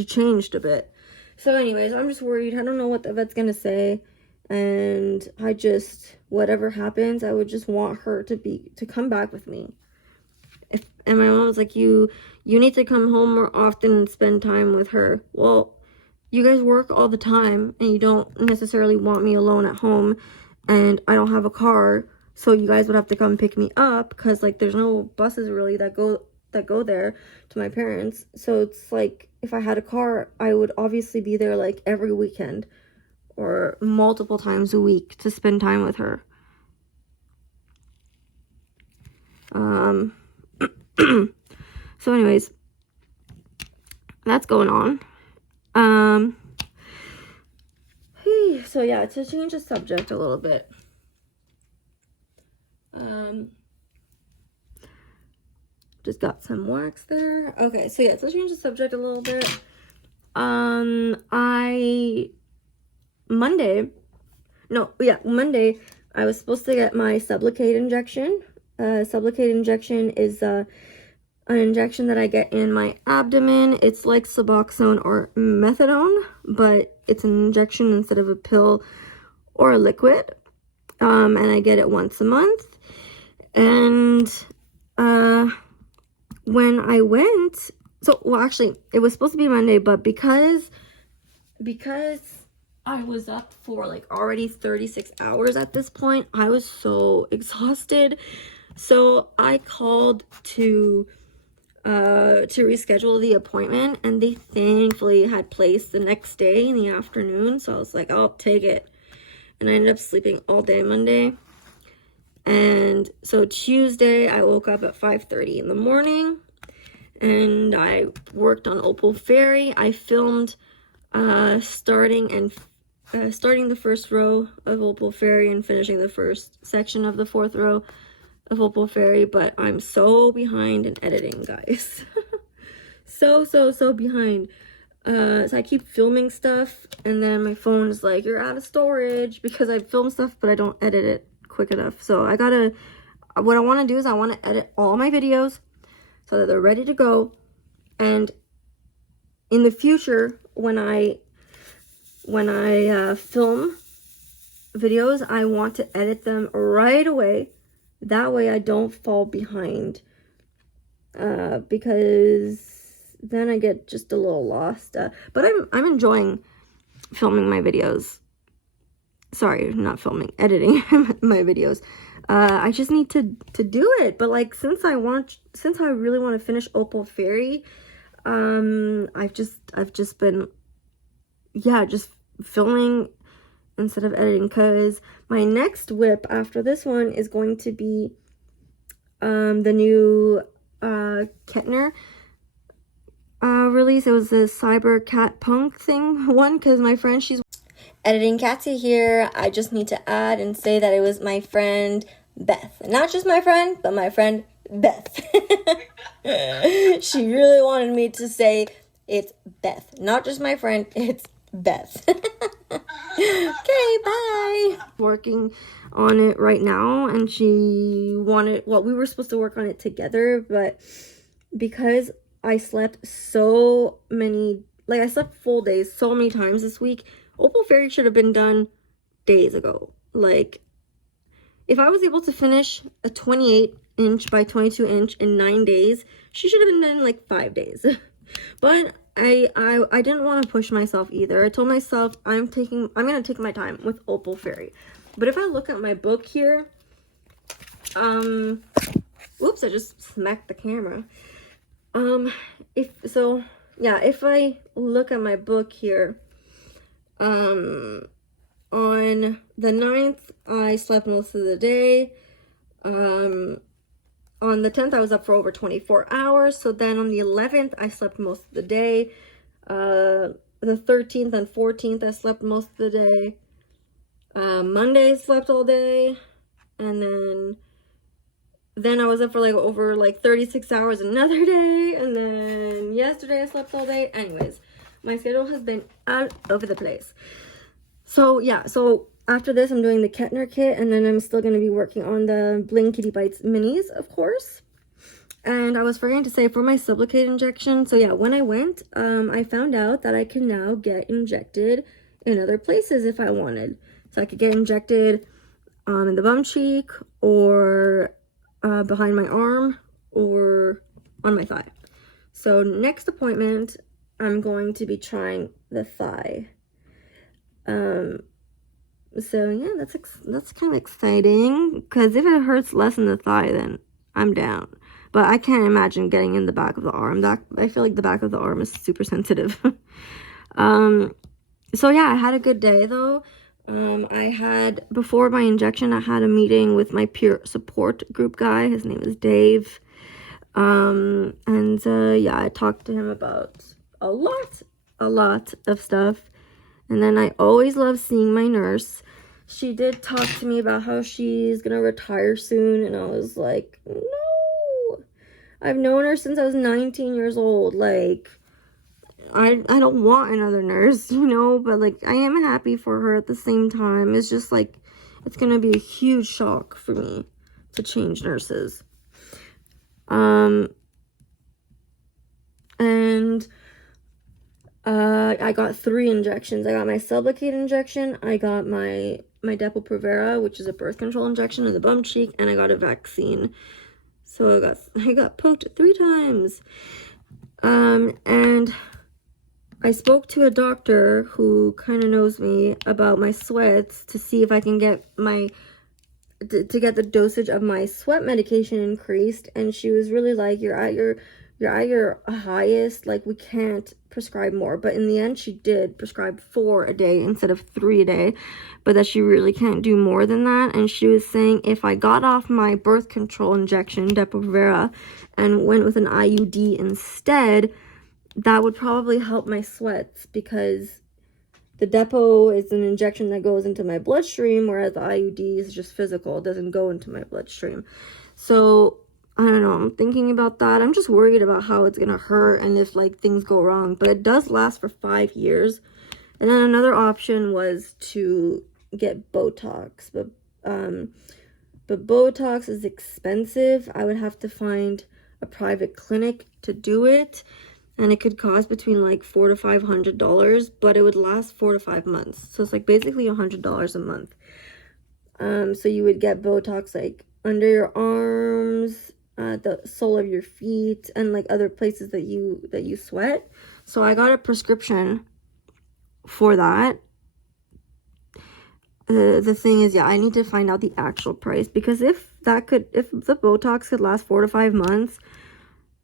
changed a bit. So anyways, I'm just worried. I don't know what the vet's gonna say, and I just, whatever happens, I would just want her to come back with me. And my mom's like, you need to come home more often and spend time with her. Well, you guys work all the time, and you don't necessarily want me alone at home, and I don't have a car, so you guys would have to come pick me up, because, like, there's no buses really that go there to my parents. So it's like, if I had a car, I would obviously be there like every weekend or multiple times a week to spend time with her. So anyways, that's going on. So yeah, to change the subject a little bit. Just got some wax there. Okay, so yeah, to change the subject a little bit. Monday, I was supposed to get my Sublocade injection. Sublocade injection is an injection that I get in my abdomen. It's like Suboxone or methadone, but it's an injection instead of a pill or a liquid. And I get it once a month. And when I went, actually, it was supposed to be Monday, but because I was up for like already 36 hours at this point, I was so exhausted. So I called to reschedule the appointment, and they thankfully had placed the next day in the afternoon. So I was like, I'll take it. And I ended up sleeping all day Monday. And so Tuesday, I woke up at 5:30 in the morning, and I worked on Opal Fairy. I filmed starting the first row of Opal Fairy and finishing the first section of the fourth row of Opal Fairy, but I'm so behind in editing, guys. so behind. So I keep filming stuff, and then my phone is like, you're out of storage, because I film stuff, but I don't edit it quick enough. So what I want to do is I want to edit all my videos so that they're ready to go. And in the future, when I film videos, I want to edit them right away. That way I don't fall behind, because then I get just a little lost. But I'm enjoying filming my videos. Sorry, not filming, editing my videos. I just need to do it. But like, since I really want to finish Opal Fairy, I've just been, just filming instead of editing, because my next WIP after this one is going to be the new Kettner release. It was the Cyber Cat Punk thing one, because my friend, she's editing Katsy here. I just need to add and say that it was my friend Beth. Not just my friend, but my friend Beth. She really wanted me to say it's Beth. Not just my friend, it's Beth. Okay, bye. Working on it right now, and she wanted, we were supposed to work on it together, but because I slept so many, I slept full days so many times this week, Opal Fairy should have been done days ago. Like, if I was able to finish a 28-inch by 22-inch in 9 days, she should have been done in like 5 days. But I didn't want to push myself either. I told myself I'm gonna take my time with Opal Fairy. But if I look at my book here, oops, I just smacked the camera. If I look at my book here, on the 9th, I slept most of the day. On the 10th, I was up for over 24 hours. So then on the 11th, I slept most of the day. The 13th and 14th, I slept most of the day. Monday, I slept all day. And then I was up for over 36 hours another day. And then yesterday, I slept all day. Anyways, my schedule has been all over the place. So yeah, so after this, I'm doing the Kettner kit, and then I'm still going to be working on the Blingitybites minis, of course. And I was forgetting to say, for my Sublocade injection, so yeah, when I went, I found out that I can now get injected in other places if I wanted. So I could get injected in the bum cheek, or behind my arm, or on my thigh. So next appointment, I'm going to be trying the thigh. So yeah, that's kind of exciting, because if it hurts less in the thigh, then I'm down. But I can't imagine getting in the back of the arm. I feel like the back of the arm is super sensitive. So yeah, I had a good day though. Before my injection, I had a meeting with my peer support group guy. His name is Dave. Yeah, I talked to him about a lot of stuff. And then I always love seeing my nurse. She did talk to me about how she's gonna retire soon, and I was like, no. I've known her since I was 19 years old. Like, I don't want another nurse, you know, but like I am happy for her at the same time. It's just like it's gonna be a huge shock for me to change nurses. I got 3 injections. I got my Sublocade injection, I got my Depo-Provera, which is a birth control injection in the bum cheek, and I got a vaccine. So I got poked 3 times. And I spoke to a doctor who kind of knows me about my sweats to see if I can get to get the dosage of my sweat medication increased, and she was really like, you're at your highest, like we can't prescribe more. But in the end, she did prescribe 4 a day instead of 3 a day, but that she really can't do more than that. And she was saying if I got off my birth control injection, Depo-Provera, and went with an IUD instead, that would probably help my sweats, because the Depo is an injection that goes into my bloodstream, whereas the IUD is just physical. It doesn't go into my bloodstream. So I don't know, I'm thinking about that. I'm just worried about how it's gonna hurt and if like things go wrong. But it does last for 5 years. And then another option was to get Botox, but Botox is expensive. I would have to find a private clinic to do it, and it could cost between like $400 to $500, but it would last 4 to 5 months. So it's like basically $100 a month. So you would get Botox like under your arms, the sole of your feet, and like other places that you sweat. So I got a prescription for that. The thing is, yeah, I need to find out the actual price, because if the Botox could last 4 to 5 months,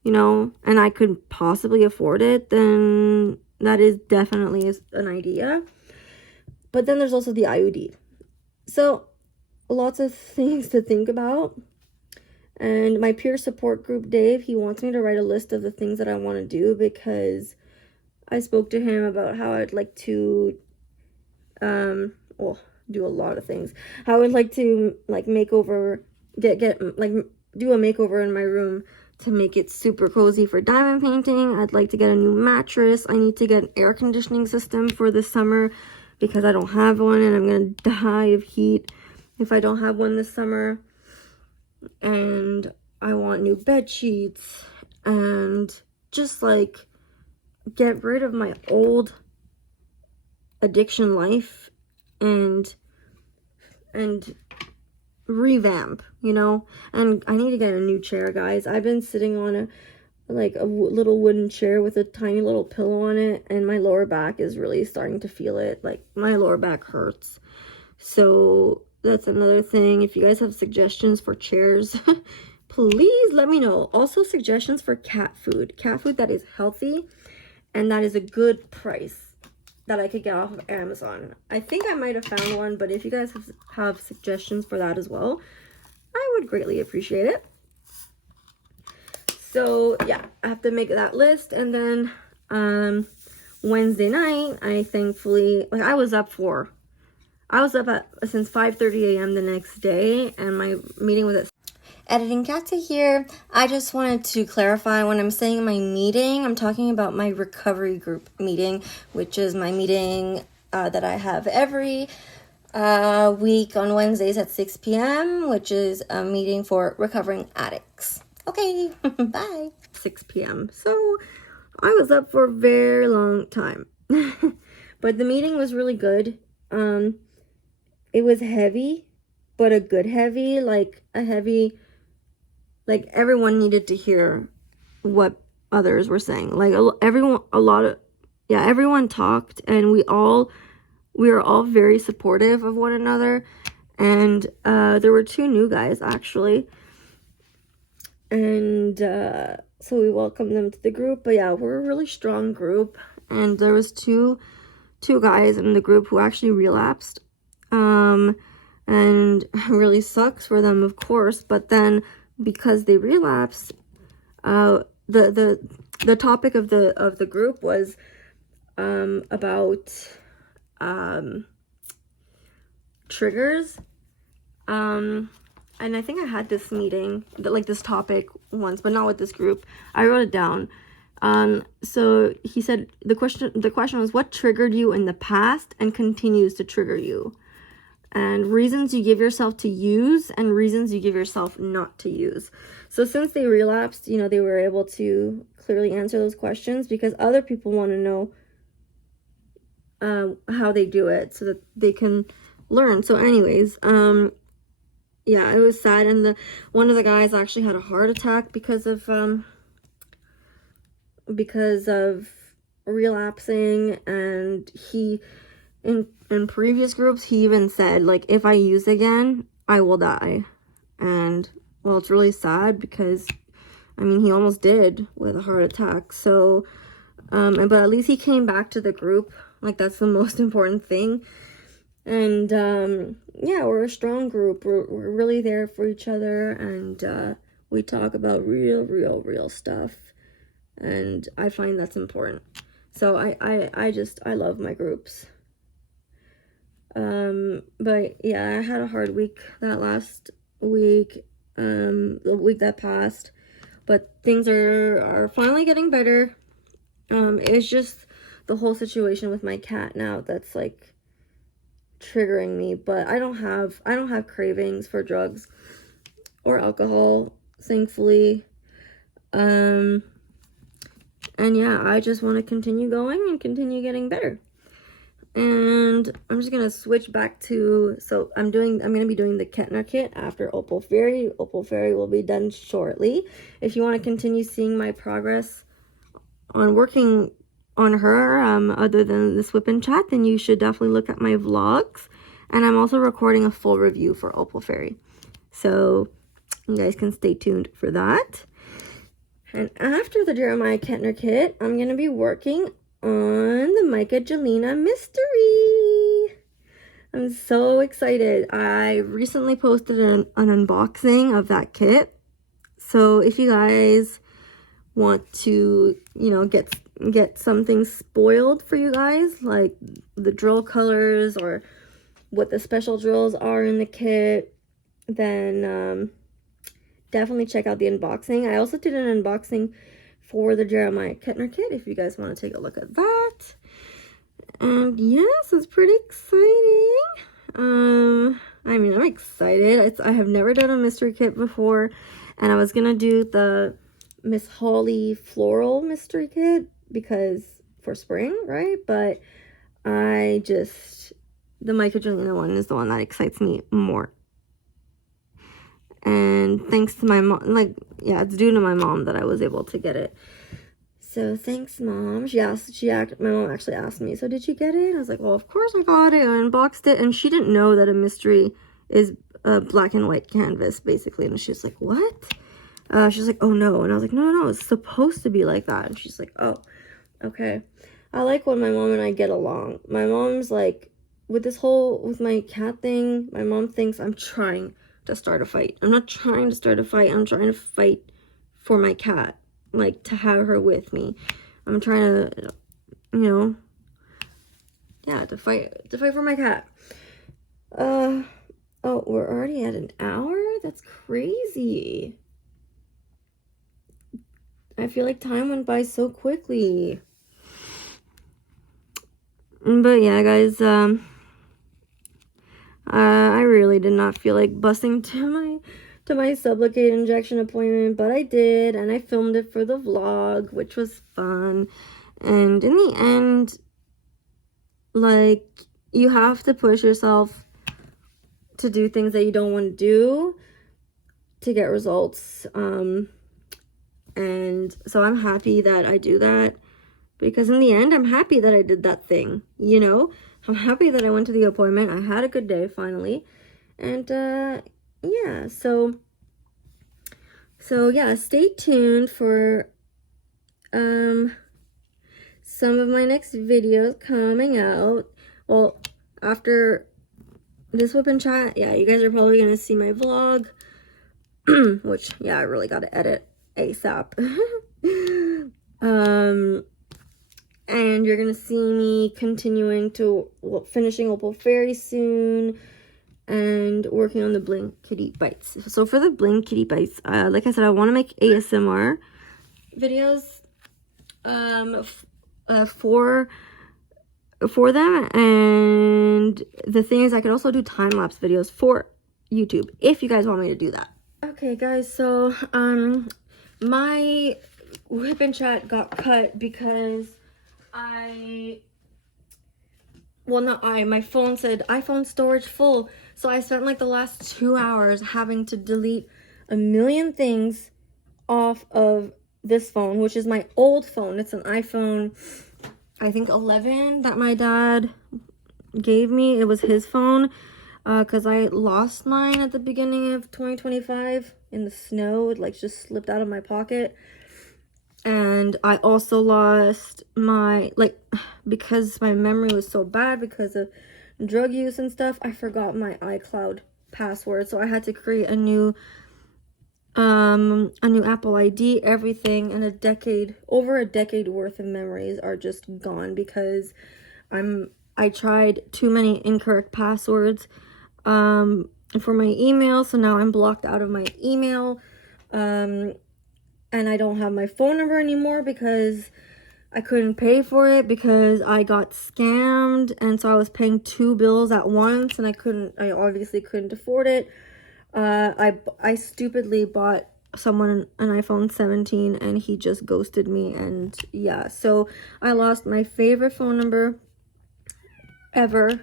you know, and I could possibly afford it, then that is definitely an idea. But then there's also the IUD. So lots of things to think about. And my peer support group, Dave, he wants me to write a list of the things that I want to do, because I spoke to him about how I'd like to do a lot of things. I would like to like makeover, do a makeover in my room to make it super cozy for diamond painting. I'd like to get a new mattress. I need to get an air conditioning system for this summer, because I don't have one, and I'm gonna die of heat if I don't have one this summer. And I want new bed sheets, and just like get rid of my old addiction life and revamp, you know. And I need to get a new chair, guys. I've been sitting on a little wooden chair with a tiny little pillow on it, and my lower back is really starting to feel it. Like, my lower back hurts. So that's another thing. If you guys have suggestions for chairs, please let me know. Also, suggestions for cat food that is healthy and that is a good price, that I could get off of Amazon. I think I might have found one, but if you guys have suggestions for that as well, I would greatly appreciate it. So yeah, I have to make that list. And then Wednesday night, I thankfully, like, I was up since 5:30 a.m. the next day, and my meeting was at Editing Katia here. I just wanted to clarify, when I'm saying my meeting, I'm talking about my recovery group meeting, which is my meeting that I have every week on Wednesdays at 6 p.m., which is a meeting for recovering addicts. Okay, bye. 6 p.m. So I was up for a very long time. But the meeting was really good. It was heavy, but a good heavy, like everyone needed to hear what others were saying. Like everyone talked, and we were all very supportive of one another. And there were 2 new guys, actually. And so we welcomed them to the group. But yeah, we're a really strong group, and there was two guys in the group who actually relapsed, and really sucks for them, of course. But then because they relapsed, the topic of the group was about triggers. And I think I had this meeting, like this topic once, but not with this group. I wrote it down. So he said the question was, what triggered you in the past and continues to trigger you? And reasons you give yourself to use and reasons you give yourself not to use. So since they relapsed, you know, they were able to clearly answer those questions, because other people want to know how they do it so that they can learn. So anyways, yeah, it was sad. And one of the guys actually had a heart attack because of relapsing. And he, in previous groups, he even said, like, if I use again, I will die. And well, it's really sad because, I mean, he almost did with a heart attack. So but at least he came back to the group. Like, that's the most important thing. And yeah, we're a strong group. We're really there for each other, and we talk about real stuff, and I find that's important. So I love my groups. But yeah, I had a hard week that last week, the week that passed, but things are finally getting better. It's just the whole situation with my cat now that's like triggering me. But I don't have cravings for drugs or alcohol, thankfully. And yeah, I just want to continue going and continue getting better. And I'm just gonna switch back to, so I'm gonna be doing the Kettner kit after Opal Fairy. Opal Fairy will be done shortly. If you want to continue seeing my progress on working on her, other than this WIP and chat, then you should definitely look at my vlogs. And I'm also recording a full review for Opal Fairy, so you guys can stay tuned for that. And after the Jeremiah Kettner kit, I'm gonna be working on the Micah Jelena mystery. I'm so excited. I recently posted an unboxing of that kit, so if you guys want to, you know, get something spoiled for you guys, like the drill colors or what the special drills are in the kit, then definitely check out the unboxing. I also did an unboxing for the Jeremiah Kettner kit if you guys want to take a look at that. And yes, it's pretty exciting. I mean, I'm excited. I have never done a mystery kit before, and I was gonna do the Miss Holly floral mystery kit because for spring, right? But the Micah Jelena one is the one that excites me more. And thanks to my mom, like, yeah, it's due to my mom that I was able to get it. So thanks, Mom. My mom actually asked me, so did you get it? I was like, well, of course I got it. I unboxed it, and she didn't know that a mystery is a black and white canvas, basically. And she's like, what? She's like, oh no. And I was like, no, it's supposed to be like that. And she's like, oh, okay. I like when my mom and I get along. My mom's like, with my cat thing, my mom thinks I'm trying to start a fight. I'm not trying to start a fight. I'm trying to fight for my cat, like to have her with me. I'm trying to, you know, yeah, to fight for my cat. Oh, we're already at an hour? That's crazy. I feel like time went by so quickly. But yeah, guys, I really did not feel like busting to my Sublocade injection appointment, but I did, and I filmed it for the vlog, which was fun. And in the end, like, you have to push yourself to do things that you don't want to do to get results. And so I'm happy that I do that, because in the end, I'm happy that I did that thing, you know? I'm happy that I went to the appointment. I had a good day, finally. And, yeah, so So yeah, stay tuned for some of my next videos coming out. Well, after this WIP and chat, yeah, you guys are probably gonna see my vlog, which yeah, I really gotta edit ASAP. And you're gonna see me continuing to finishing Opal Fairy soon and working on the Blingitybites. So for the Blingitybites, like I said, I want to make ASMR videos for them, and the thing is I could also do time-lapse videos for YouTube if you guys want me to do that. Okay guys, so my WIP and chat got cut because my phone said iPhone storage full, so I spent like the last 2 hours having to delete a million things off of this phone, which is my old phone. It's an iPhone, I think 11 that my dad gave me. It was his phone because I lost mine at the beginning of 2025 in the snow. It like just slipped out of my pocket. And I also lost my, because my memory was so bad because of drug use and stuff, I forgot my iCloud password. So I had to create a new Apple ID, everything, and over a decade worth of memories are just gone because I tried too many incorrect passwords for my email. So now I'm blocked out of my email. And I don't have my phone number anymore because I couldn't pay for it because I got scammed. And so I was paying 2 bills at once and I obviously couldn't afford it. I stupidly bought someone an iPhone 17 and he just ghosted me. And yeah, so I lost my favorite phone number ever.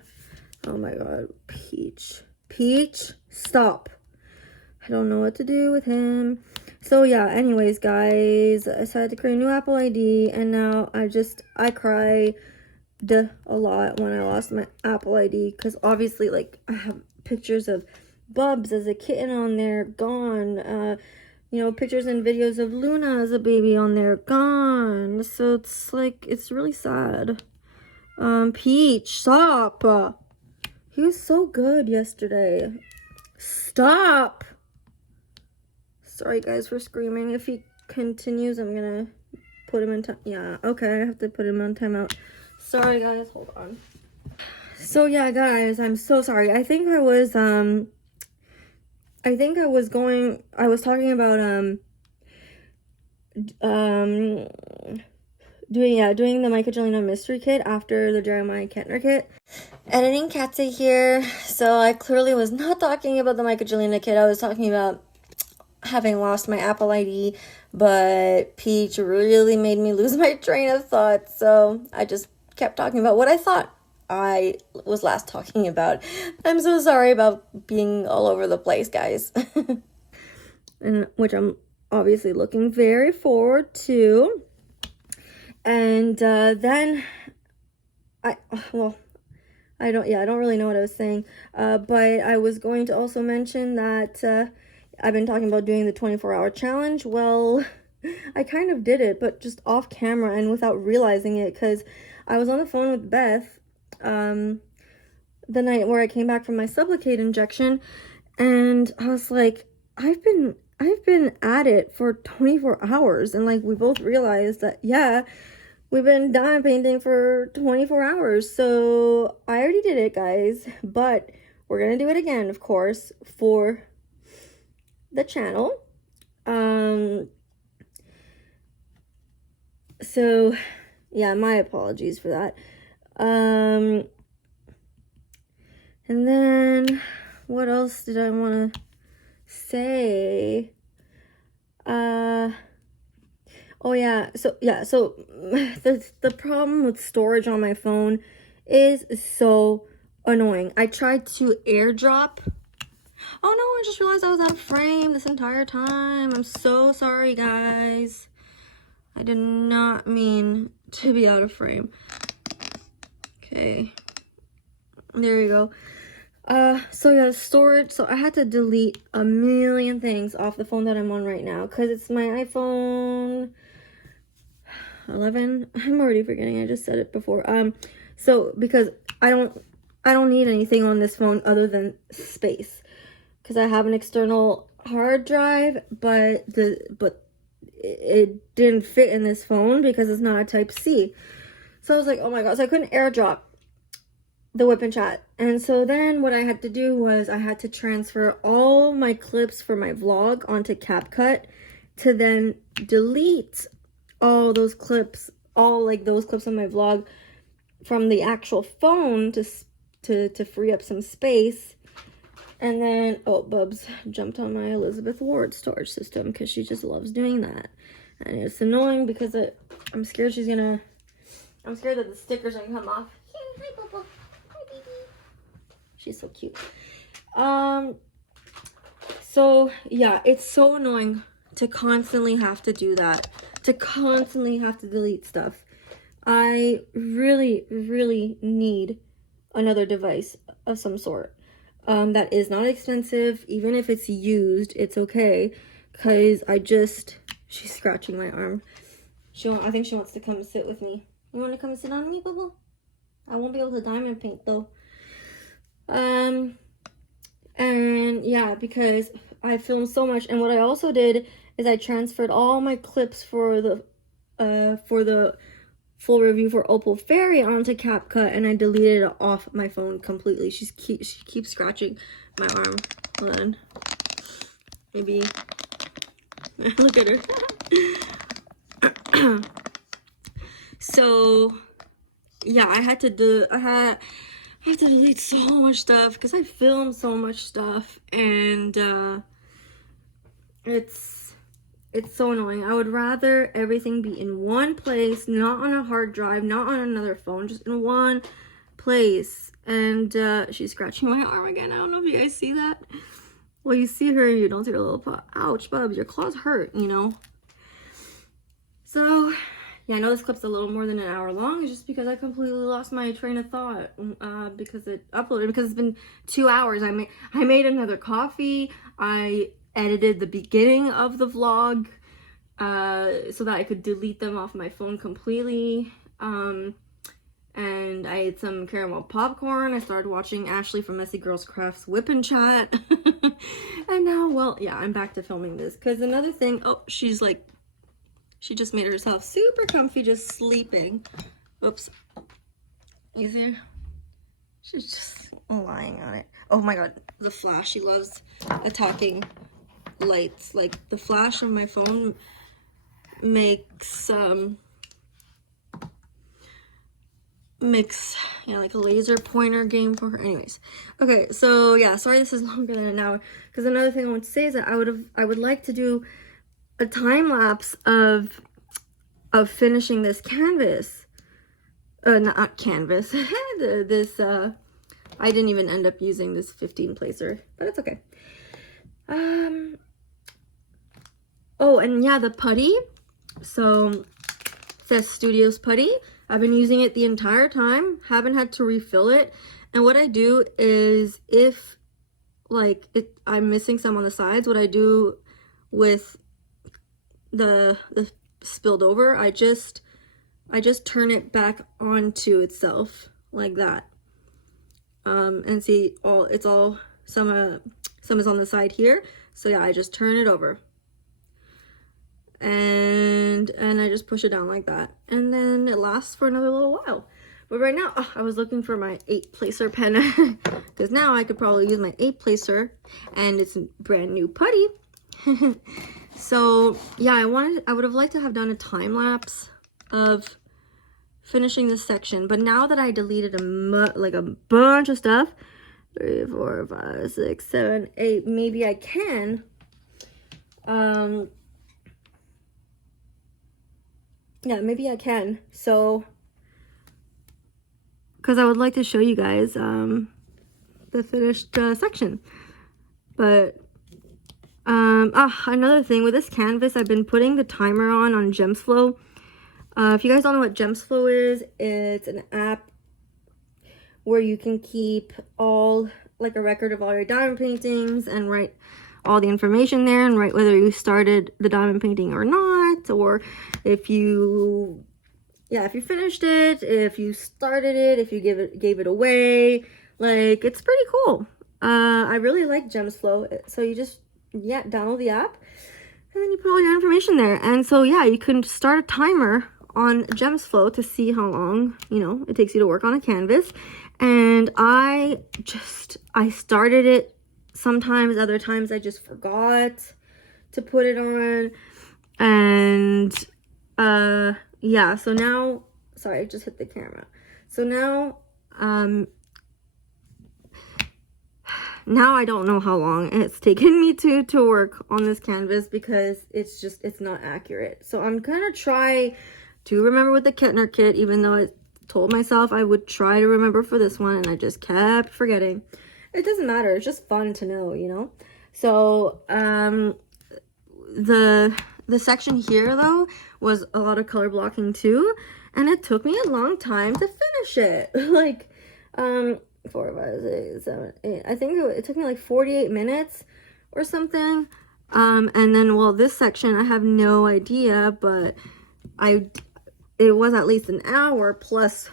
Oh my God, Peach, stop. I don't know what to do with him. So yeah, anyways guys, I decided to create a new Apple ID, and now I cried a lot when I lost my Apple ID because obviously like I have pictures of Bubs as a kitten on there, gone. You know, pictures and videos of Luna as a baby on there, gone. So it's like, it's really sad. Peach, stop. He was so good yesterday. Stop. Sorry guys for screaming. If he continues, I'm gonna put him in time. Yeah, okay, I have to put him on timeout. Sorry guys, hold on. So yeah guys, I'm so sorry. I was talking about doing the Michaelina mystery kit after the Jeremiah Kentner kit. Editing Katze here. So I clearly was not talking about the Michaelina kit. I was talking about having lost my Apple ID, but Peach really made me lose my train of thought. So I just kept talking about what I thought I was last talking about. I'm so sorry about being all over the place, guys. And which I'm obviously looking very forward to. And then I don't really know what I was saying. But I was going to also mention that I've been talking about doing the 24-hour challenge. Well, I kind of did it, but just off camera and without realizing it, because I was on the phone with Beth the night where I came back from my Sublocade injection, and I was like, I've been at it for 24 hours, and like we both realized that, yeah, we've been diamond painting for 24 hours. So I already did it, guys, but we're gonna do it again, of course, for the channel. So yeah, my apologies for that. And then what else did I want to say? Oh yeah, so the problem with storage on my phone is so annoying. I tried to airdrop. Oh no, I just realized I was out of frame this entire time. I'm so sorry, guys. I did not mean to be out of frame. Okay, there you go. So yeah, storage. So I had to delete a million things off the phone that I'm on right now because it's my iPhone 11. I'm already forgetting. I just said it before. So because I don't need anything on this phone other than space because I have an external hard drive, but it didn't fit in this phone because it's not a Type-C. So I was like, oh my god, so I couldn't airdrop the WIP and chat. And so then what I had to do was I had to transfer all my clips for my vlog onto CapCut to then delete all those clips, all like those clips on my vlog from the actual phone to free up some space. And then, oh, Bubs jumped on my Elizabeth Ward storage system because she just loves doing that. And it's annoying because I'm scared I'm scared that the stickers are gonna come off. Hi, Bubba. Hi, baby. She's so cute. So yeah, it's so annoying to constantly have to do that, to constantly have to delete stuff. I really, really need another device of some sort that is not expensive. Even if it's used, it's okay, because she's scratching my arm. I think she wants to come sit with me. You want to come sit on me, Bubba? I won't be able to diamond paint though. And yeah, because I filmed so much, and what I also did is I transferred all my clips for the full review for Opal Fairy onto CapCut, and I deleted it off my phone completely. She keeps scratching my arm. Hold on. Maybe look at her. So yeah, I had to delete so much stuff because I filmed so much stuff, and it's so annoying. I would rather everything be in one place, not on a hard drive, not on another phone, just in one place. And she's scratching my arm again. I don't know if you guys see that. Well, you see her, you don't see her little paw. Ouch, Bubs, your claws hurt, you know. So yeah, I know this clip's a little more than an hour long. It's just because I completely lost my train of thought because it uploaded, because it's been 2 hours. I made another coffee. I edited the beginning of the vlog so that I could delete them off my phone completely. And I ate some caramel popcorn. I started watching Ashley from Messy Girls Crafts WIP and chat. And now, well, yeah, I'm back to filming this. Because another thing, oh, she just made herself super comfy just sleeping. Oops. You see her? She's just lying on it. Oh my god, the flash. She loves attacking lights. Like, the flash on my phone makes yeah, like a laser pointer game for her. Anyways, okay, so yeah, sorry this is longer than an hour, because another thing I want to say is that I would like to do a time lapse of finishing this canvas. Not canvas. I didn't even end up using this 15 placer, but it's okay. Oh, and yeah, the putty. So ThesStudios putty. I've been using it the entire time. Haven't had to refill it. And what I do is, if like I'm missing some on the sides, what I do with the spilled over, I just turn it back onto itself like that. And see, some is on the side here. So yeah, I just turn it over. And I just push it down like that, and then it lasts for another little while. But right now, I was looking for my 8-placer pen because now I could probably use my 8-placer, and it's a brand new putty. So yeah, I would have liked to have done a time lapse of finishing this section, but now that I deleted like a bunch of stuff, 3, 4, 5, 6, 7, 8, maybe I can. Yeah, maybe I can. So, because I would like to show you guys the finished section. But another thing with this canvas, I've been putting the timer on GemsFlow. If you guys don't know what GemsFlow is, it's an app where you can keep all like a record of all your diamond paintings and write all the information there, and write whether you started the diamond painting or not, or if you, yeah, if you finished it, if you started it, if you gave it away. Like, it's pretty cool. I really like Gems Flow. So you just, yeah, download the app and then you put all your information there. And so, yeah, you can start a timer on Gems Flow to see how long, you know, it takes you to work on a canvas. And I started it sometimes, other times I just forgot to put it on. And yeah, so now, sorry, I just hit the camera. So now now I don't know how long it's taken me to work on this canvas, because it's not accurate. So I'm gonna try to remember with the Kettner kit, even though I told myself I would try to remember for this one, and I just kept forgetting. It doesn't matter, it's just fun to know, you know. So the section here though was a lot of color blocking too, and it took me a long time to finish it. Like 4, 5, 6, 7, 8. I think it took me like 48 minutes or something. And then, well, this section I have no idea, but it was at least an hour plus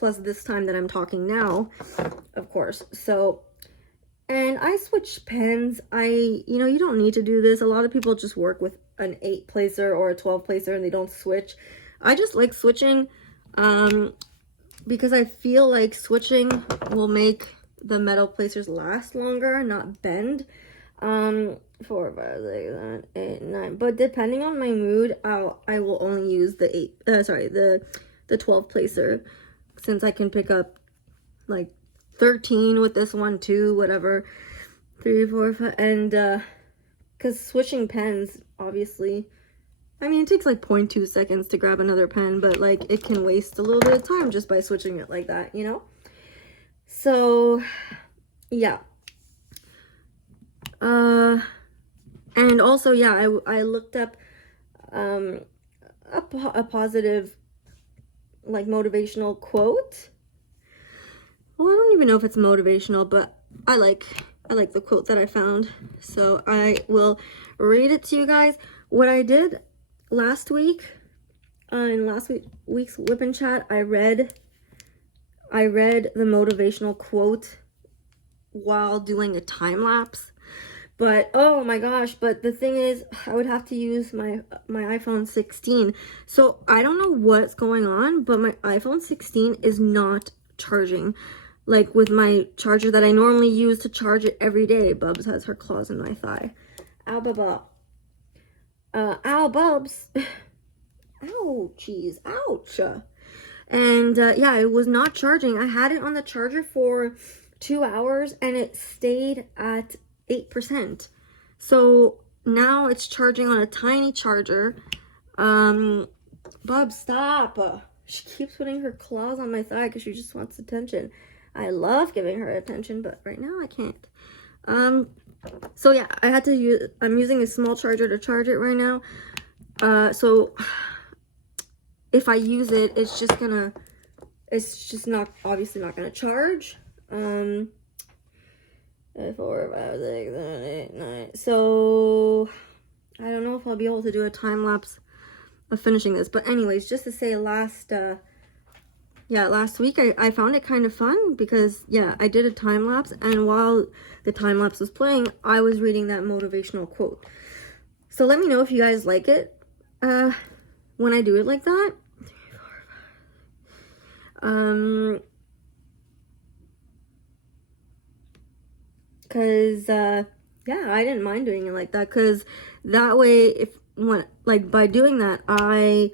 this time that I'm talking now, of course. So, and I switched pens. You know, you don't need to do this. A lot of people just work with an 8 placer or a 12 placer and they don't switch. I just like switching because I feel like switching will make the metal placers last longer, not bend. 4, 5, 6, 7, 8, 9. But depending on my mood, I will only use the 12 placer, since I can pick up like 13 with this one too, whatever. 3, 4, 5, and because switching pens, obviously, I mean, it takes like 0.2 seconds to grab another pen, but like it can waste a little bit of time just by switching it like that, you know? So, yeah. And also, yeah, I looked up a positive, like, motivational quote. Well, I don't even know if it's motivational, but I like the quote that I found. So I will read it to you guys. What I did last week, in last week's Whip and Chat, I read the motivational quote while doing a time lapse. But oh my gosh, but the thing is, I would have to use my iPhone 16. So I don't know what's going on, but my iPhone 16 is not charging. Like with my charger that I normally use to charge it every day. Bubs has her claws in my thigh. Ow, baba. Ow, Bubs. Ouchies. Ouch. And yeah, it was not charging. I had it on the charger for 2 hours and it stayed at 8%. So now it's charging on a tiny charger. Bub, stop. She keeps putting her claws on my thigh because she just wants attention. I love giving her attention, but right now I can't. So yeah, I'm using a small charger to charge it right now. So if I use it, it's just not, obviously not gonna charge. 4, 5, 6, 7, 8, 9. So I don't know if I'll be able to do a time lapse of finishing this, but anyways, just to say, last week I found it kind of fun because, yeah, I did a time lapse, and while the time lapse was playing, I was reading that motivational quote. So let me know if you guys like it when I do it like that. 3, 4, 5. Cause yeah, I didn't mind doing it like that, because that way, by doing that, I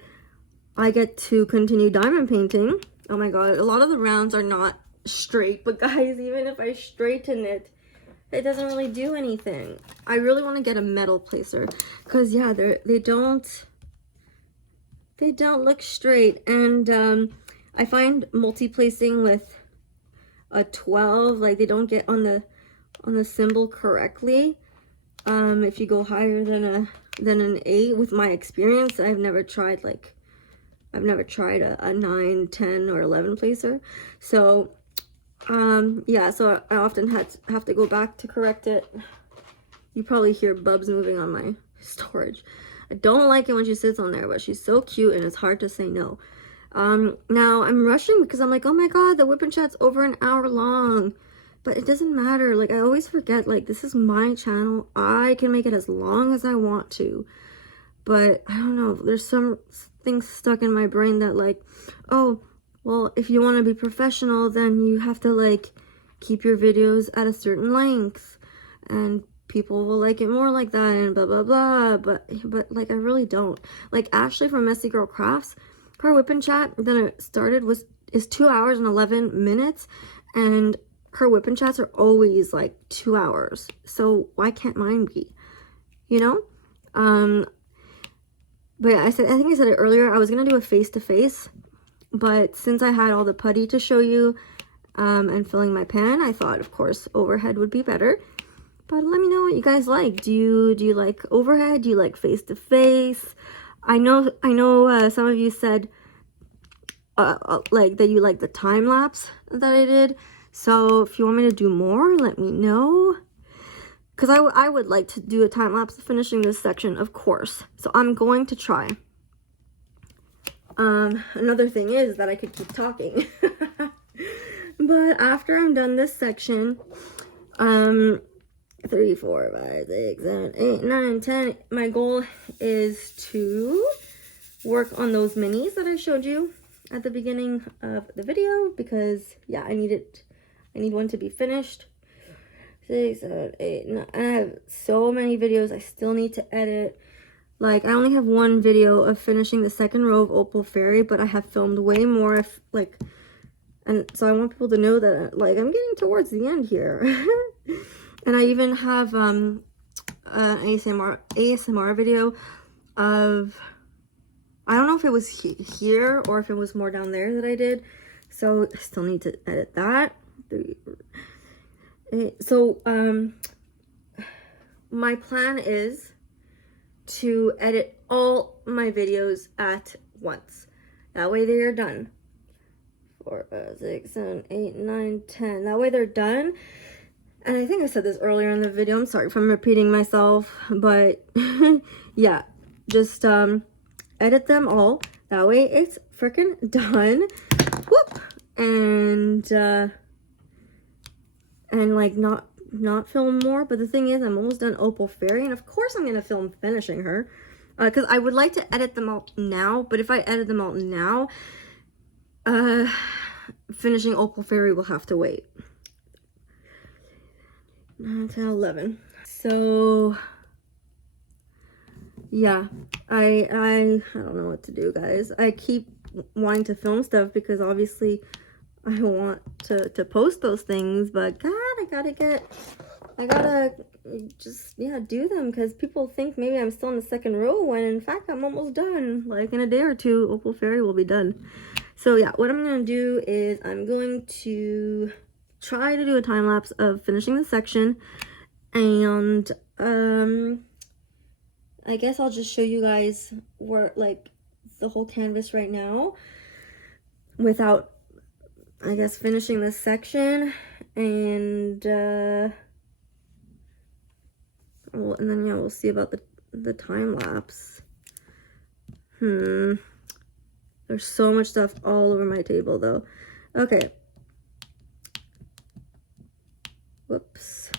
get to continue diamond painting. Oh my god, a lot of the rounds are not straight, but guys, even if I straighten it, it doesn't really do anything. I really want to get a metal placer, because yeah, they don't look straight. And I find multi-placing with a 12, like, they don't get on the symbol correctly. If you go higher than an 8, with my experience, I've never tried a 9, 10, or 11 placer. So Yeah, so I often have to go back to correct it. You probably hear Bubs moving on my storage. I don't like it when she sits on there, but she's so cute and it's hard to say no. Now I'm rushing because I'm like, oh my god, the WIP and chat's over an hour long. But it doesn't matter. Like, I always forget, like, this is my channel. I can make it as long as I want to. But I don't know, there's some things stuck in my brain that, like, oh, well, if you want to be professional, then you have to, like, keep your videos at a certain length. And people will like it more like that and blah, blah, blah. But like, I really don't. Like, Ashley from Messy Girl Crafts, her WIP and chat that it started is 2 hours and 11 minutes. And her WIP and chats are always, like, 2 hours. So why can't mine be? You know? But yeah, I think I said it earlier, I was going to do a face-to-face, but since I had all the putty to show you, and filling my pan, I thought, of course, overhead would be better. But let me know what you guys like. Do you like overhead? Do you like face-to-face? I know, some of you said, like, that you like the time-lapse that I did. So if you want me to do more, let me know. Because I would like to do a time-lapse finishing this section, of course. So I'm going to try. Another thing is that I could keep talking. But after I'm done this section, 3, 4, 5, 6, 7, 8, 9, 10. My goal is to work on those minis that I showed you at the beginning of the video. Because, yeah, I need one to be finished. 6, 7, 8, 9. And I have so many videos I still need to edit. Like, I only have one video of finishing the second row of Opal Fairy, but I have filmed way more, and so I want people to know that, like, I'm getting towards the end here. And I even have an ASMR video of, I don't know if it was here or if it was more down there that I did, so I still need to edit that. So, my plan is to edit all my videos at once. That way they are done. 4, 5, 6, 7, 8, 9, 10. That way they're done. And I think I said this earlier in the video. I'm sorry if I'm repeating myself, but yeah, just edit them all. That way it's freaking done. Whoop! And like not film more. But the thing is, I'm almost done Opal Fairy, and of course I'm gonna film finishing her, because I would like to edit them all now. But if I edit them all now, finishing Opal Fairy will have to wait. 9, 10, 11. So yeah, I don't know what to do, guys. I keep wanting to film stuff because obviously I want to post those things, but God, I gotta just, yeah, do them, because people think maybe I'm still in the second row when in fact I'm almost done. Like, in a day or two, Opal Fairy will be done. So yeah, what I'm gonna do is I'm going to try to do a time lapse of finishing the section, and I guess I'll just show you guys where, like, the whole canvas right now without, I guess, finishing this section, and then yeah, we'll see about the time lapse. There's so much stuff all over my table though. Okay. Whoops.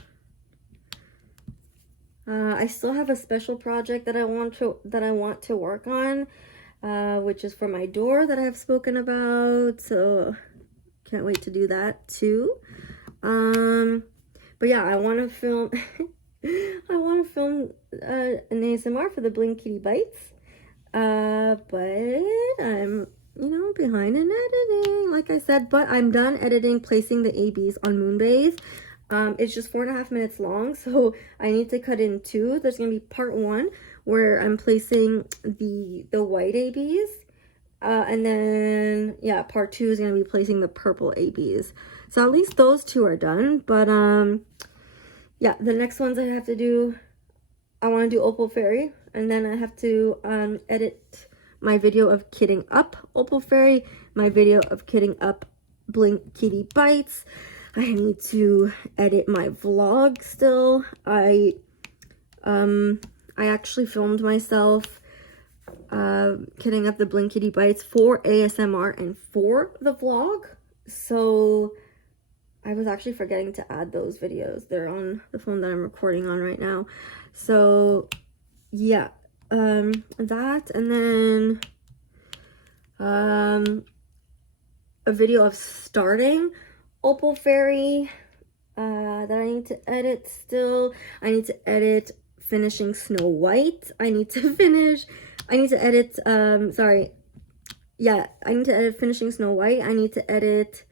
I still have a special project that I want to work on, which is for my door that I have spoken about. So can't wait to do that too. But yeah, I want to film an ASMR for the Blingitybites. But I'm, behind in editing, like I said, but I'm done editing, placing the ABs on Moonbase. It's just 4.5 minutes long, so I need to cut in 2. There's gonna be part 1 where I'm placing the white ABs, and then yeah, part 2 is gonna be placing the purple ABs. So at least those 2 are done. But yeah, the next ones I have to do, I want to do Opal Fairy, and then I have to edit my video of kitting up Opal Fairy, my video of kitting up Blingitybites. I need to edit my vlog still. I actually filmed myself cutting up the Blingitybites for ASMR and for the vlog. So I was actually forgetting to add those videos. They're on the phone that I'm recording on right now. So yeah, that, and then a video of starting Opal Fairy that I need to edit still. I need to edit finishing Snow White. I need to edit I need to edit finishing Snow White. I need to edit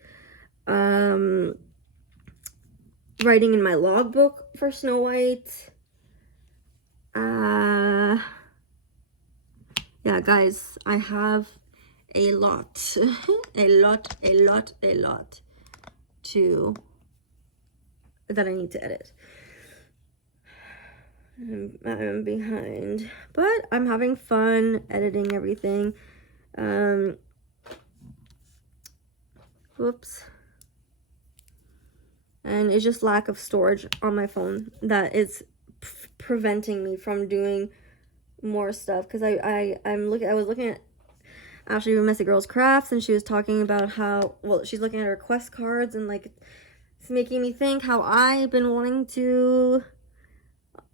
writing in my logbook for Snow White. Yeah, guys, I have a lot, a lot that I need to edit. I'm behind, but I'm having fun editing everything. Whoops. And it's just lack of storage on my phone that is preventing me from doing more stuff, because I was looking at Ashley from Messy Girls Crafts, and she was talking about how, well, she's looking at her request cards, and like it's making me think how I've been wanting to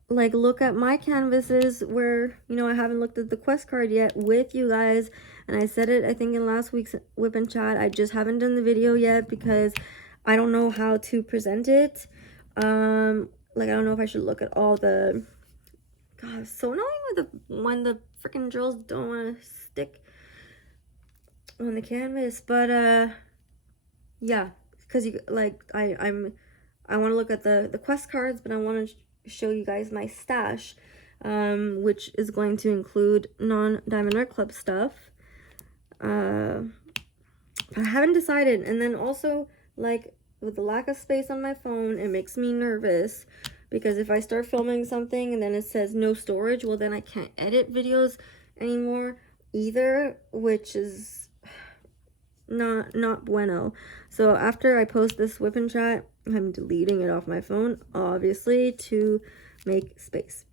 like look at my canvases where, you know, I haven't looked at the quest card yet with you guys. And I said it, I think, in last week's WIP and chat. I just haven't done the video yet because I don't know how to present it. Like, I don't know if I should look at all the, God, it's so annoying when the freaking drills don't want to stick on the canvas. But yeah, because you like I want to look at the quest cards, but I want to show you guys my stash, which is going to include non-Diamond Art Club stuff. But I haven't decided. And then also, like, with the lack of space on my phone, it makes me nervous, because if I start filming something and then it says no storage, well, then I can't edit videos anymore either, which is not bueno. So after I post this WIP and chat, I'm deleting it off my phone, obviously, to make space.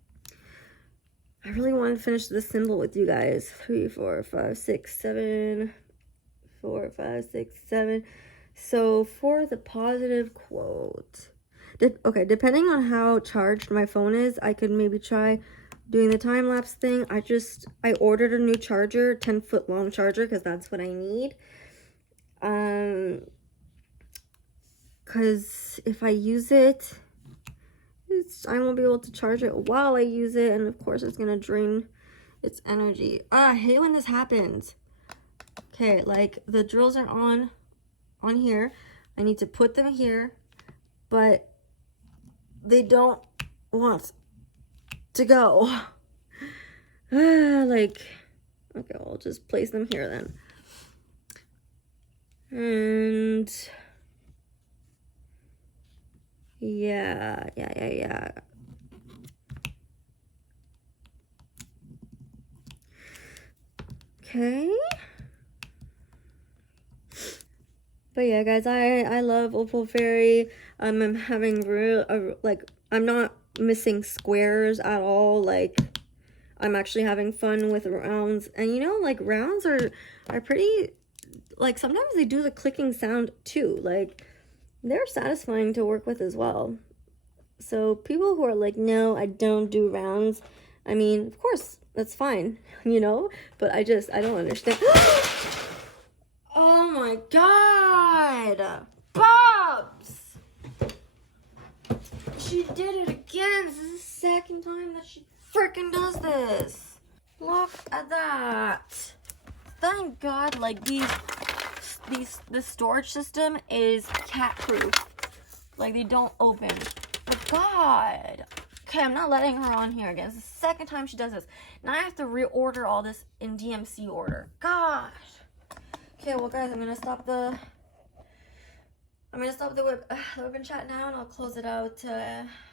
I really want to finish this symbol with you guys. 3, 4, 5, 6, 7. 4, 5, 6, 7. So for the positive quote, okay, depending on how charged my phone is, I could maybe try doing the time-lapse thing. I ordered a new charger, 10-foot long charger, because that's what I need. Because if I use it, I won't be able to charge it while I use it, and of course it's gonna drain its energy. I hate when this happens. Okay, like the drills are on here. I need to put them here, but they don't want to go. Like, okay, I'll just place them here then. And yeah. Okay. But yeah, guys, I love Opal Fairy. I'm having I'm not missing squares at all. Like, I'm actually having fun with rounds. And you know, like, rounds are pretty, like, sometimes they do the clicking sound too. Like, they're satisfying to work with as well. So people who are like, no, I don't do rounds, I mean, of course, that's fine, you know? But I don't understand. Oh my God! Bobs! She did it again. This is the second time that she freaking does this. Look at that. Thank God, like, the storage system is cat proof. Like, they don't open. But God. Okay, I'm not letting her on here again. It's the second time she does this. Now I have to reorder all this in DMC order. Gosh. Okay, well, guys, I'm gonna stop the WIP and chat now, and I'll close it out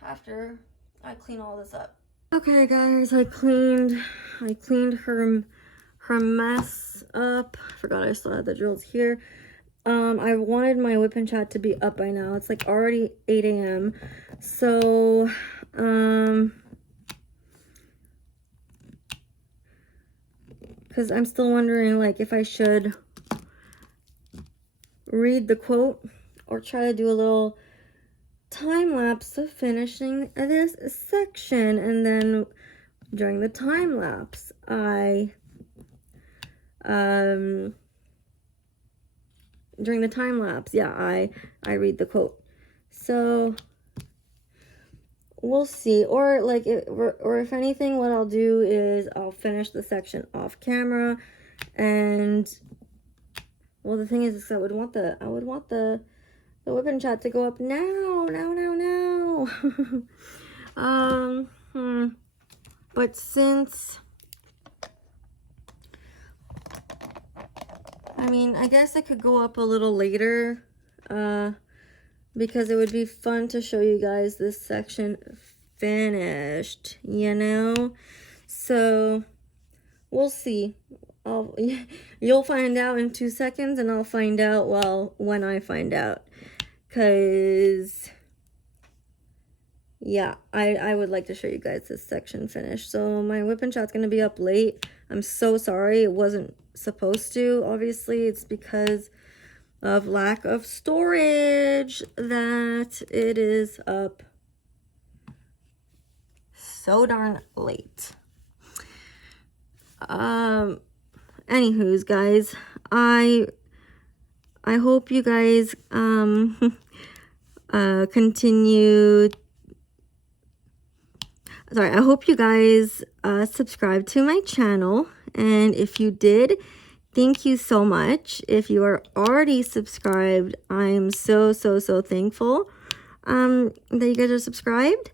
after I clean all this up. Okay, guys, I cleaned her mess up. I forgot I still had the drills here. I wanted my WIP and chat to be up by now. It's like already 8 a.m. So, because I'm still wondering, like, if I should read the quote or try to do a little time lapse of finishing this section, and then during the time lapse, I read the quote. So we'll see. Or like, or if anything, what I'll do is I'll finish the section off camera. And well, the thing is I would want the WIP and chat to go up now. But since, I mean, I guess I could go up a little later, because it would be fun to show you guys this section finished, you know? So, we'll see. You'll find out in 2 seconds, and I'll find out, well, when I find out. Because, yeah, I would like to show you guys this section finished. So, my WIP and chat's going to be up late. I'm so sorry. It wasn't supposed to, obviously. It's because of lack of storage that it is up so darn late. Anywho's, guys, I hope you guys continue. Sorry, I hope you guys subscribe to my channel, and if you did, thank you so much. If you are already subscribed, I'm so thankful that you guys are subscribed,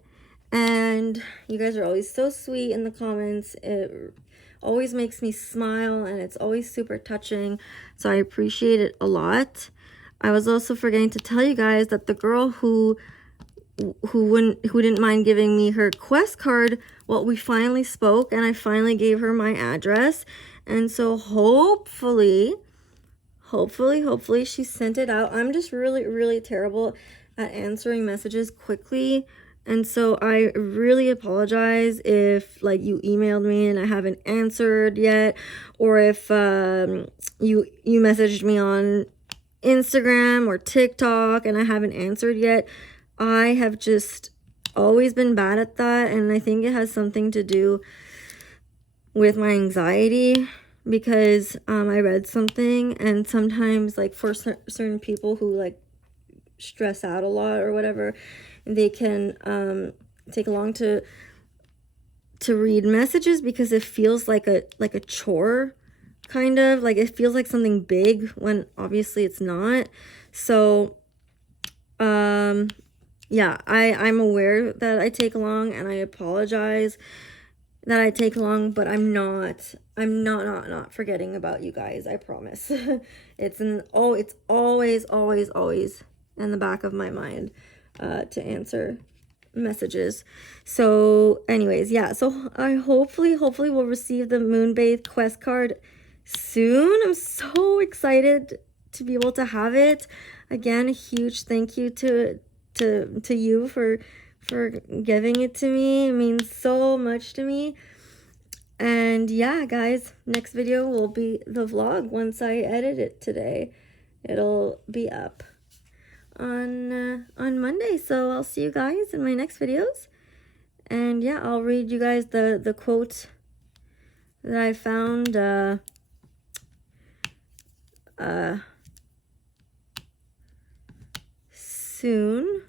and you guys are always so sweet in the comments. It always makes me smile, and it's always super touching, so I appreciate it a lot. I was also forgetting to tell you guys that the girl who didn't mind giving me her quest card, well, we finally spoke, and I finally gave her my address, and so hopefully she sent it out. I'm just really terrible at answering messages quickly, and so I really apologize if, like, you emailed me and I haven't answered yet, or if you messaged me on Instagram or TikTok and I haven't answered yet. I have just always been bad at that, and I think it has something to do with my anxiety, because I read something, and sometimes, like, for certain people who, like, stress out a lot or whatever, they can take long to read messages because it feels like a chore, kind of like it feels like something big when obviously it's not. So yeah, I'm aware that I take long, and I apologize that I take long, but I'm not forgetting about you guys, I promise. It's always in the back of my mind to answer messages. So anyways, yeah, so I hopefully will receive the Moonbathe quest card soon. I'm so excited to be able to have it. Again, a huge thank you to you for giving it to me. It means so much to me. And yeah, guys, next video will be the vlog. Once I edit it today, it'll be up on Monday. So I'll see you guys in my next videos. And yeah, I'll read you guys the quote that I found soon.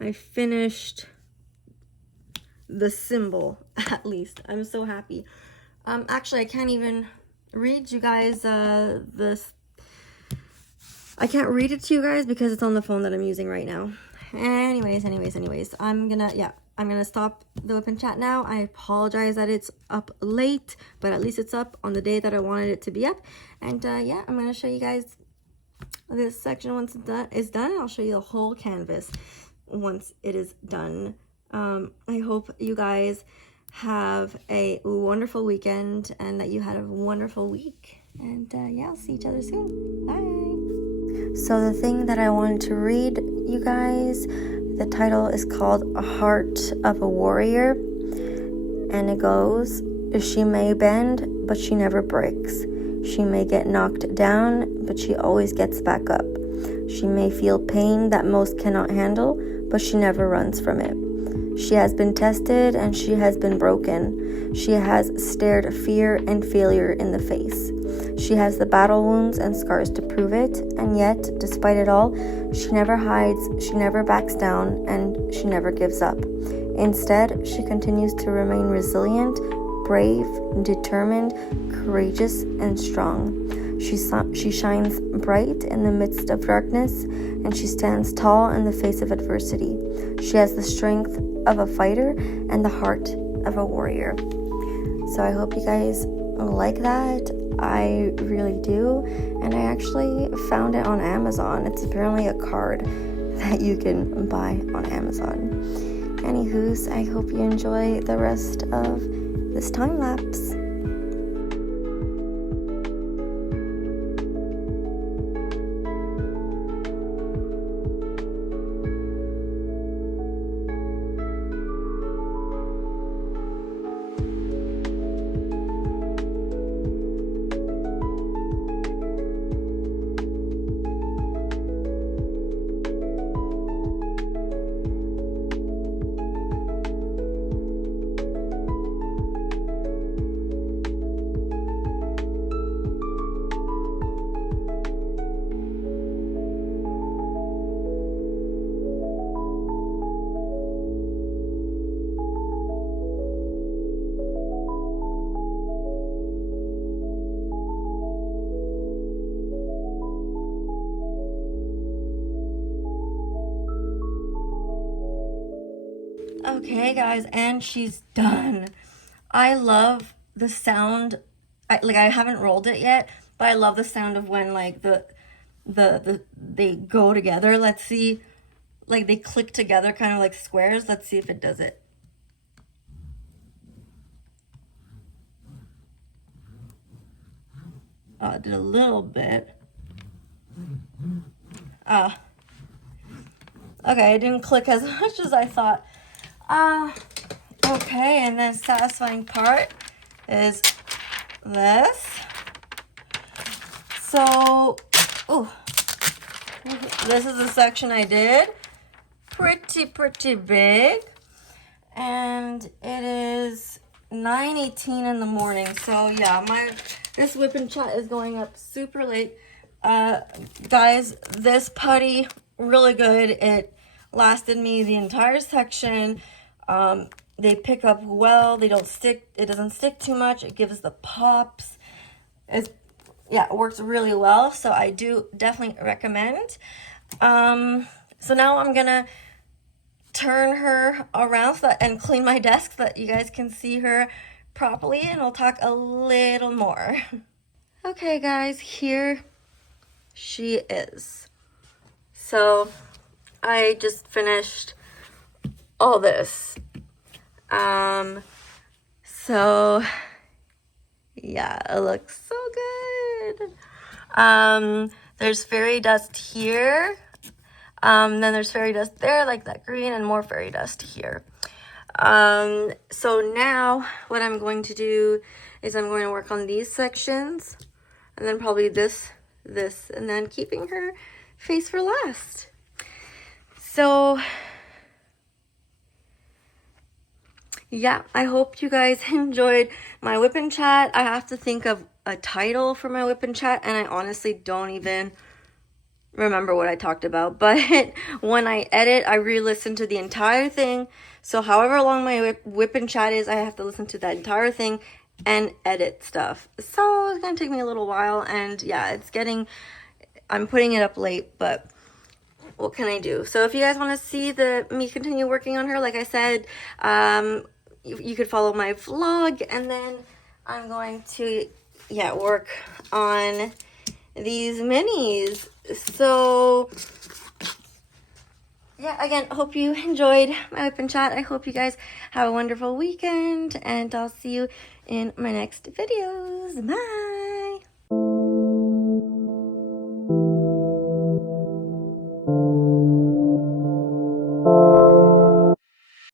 I finished the symbol, at least. I'm so happy. Actually, I can't even read you guys this. I can't read it to you guys because it's on the phone that I'm using right now. Anyways, I'm gonna stop the WIP and chat now. I apologize that it's up late, but at least it's up on the day that I wanted it to be up. And yeah, I'm gonna show you guys this section once it's done. I'll show you the whole canvas once it is done. I hope you guys have a wonderful weekend and that you had a wonderful week. And yeah, I'll see each other soon. Bye. So the thing that I wanted to read, you guys, the title is called A Heart of a Warrior. And it goes, she may bend, but she never breaks. She may get knocked down, but she always gets back up. She may feel pain that most cannot handle, but she never runs from it. She has been tested and she has been broken. She has stared fear and failure in the face. She has the battle wounds and scars to prove it, and yet, despite it all, she never hides, she never backs down, and she never gives up. Instead, she continues to remain resilient, brave, determined, courageous, and strong. She shines bright in the midst of darkness, and she stands tall in the face of adversity. She has the strength of a fighter and the heart of a warrior. So I hope you guys like that. I really do. And I actually found it on Amazon. It's apparently a card that you can buy on Amazon. Anywho's, I hope you enjoy the rest of this time lapse. Okay, guys, and she's done. I love the sound. I haven't rolled it yet, but I love the sound of when like they go together. Let's see, like they click together, kind of like squares. Let's see if it does it. Oh, it did a little bit. Okay, it didn't click as much as I thought. Okay, and then satisfying part is this. So, this is the section I did. Pretty big. And it is 9:18 in the morning. So yeah, this WIP and chat is going up super late. Guys, this putty, really good. It lasted me the entire section. They pick up well. They don't stick. It doesn't stick too much. It gives the pops. It works really well. So I do definitely recommend. So now I'm gonna turn her around and clean my desk so that you guys can see her properly, and we'll talk a little more. Okay, guys, here she is. So I just finished all this. So yeah, it looks so good. There's fairy dust here. Then there's fairy dust there, like that green, and more fairy dust here. So now what I'm going to do is I'm going to work on these sections, and then probably this, and then keeping her face for last. So yeah, I hope you guys enjoyed my WIP and chat. I have to think of a title for my WIP and chat, and I honestly don't even remember what I talked about. But when I edit, I re-listen to the entire thing. So however long my WIP and chat is, I have to listen to that entire thing and edit stuff. So it's gonna take me a little while, and yeah, I'm putting it up late, but what can I do? So if you guys want to see me continue working on her, like I said, you could follow my vlog, and then I'm going to work on these minis. So yeah, again, hope you enjoyed my WIP and chat. I hope you guys have a wonderful weekend, and I'll see you in my next videos. Bye.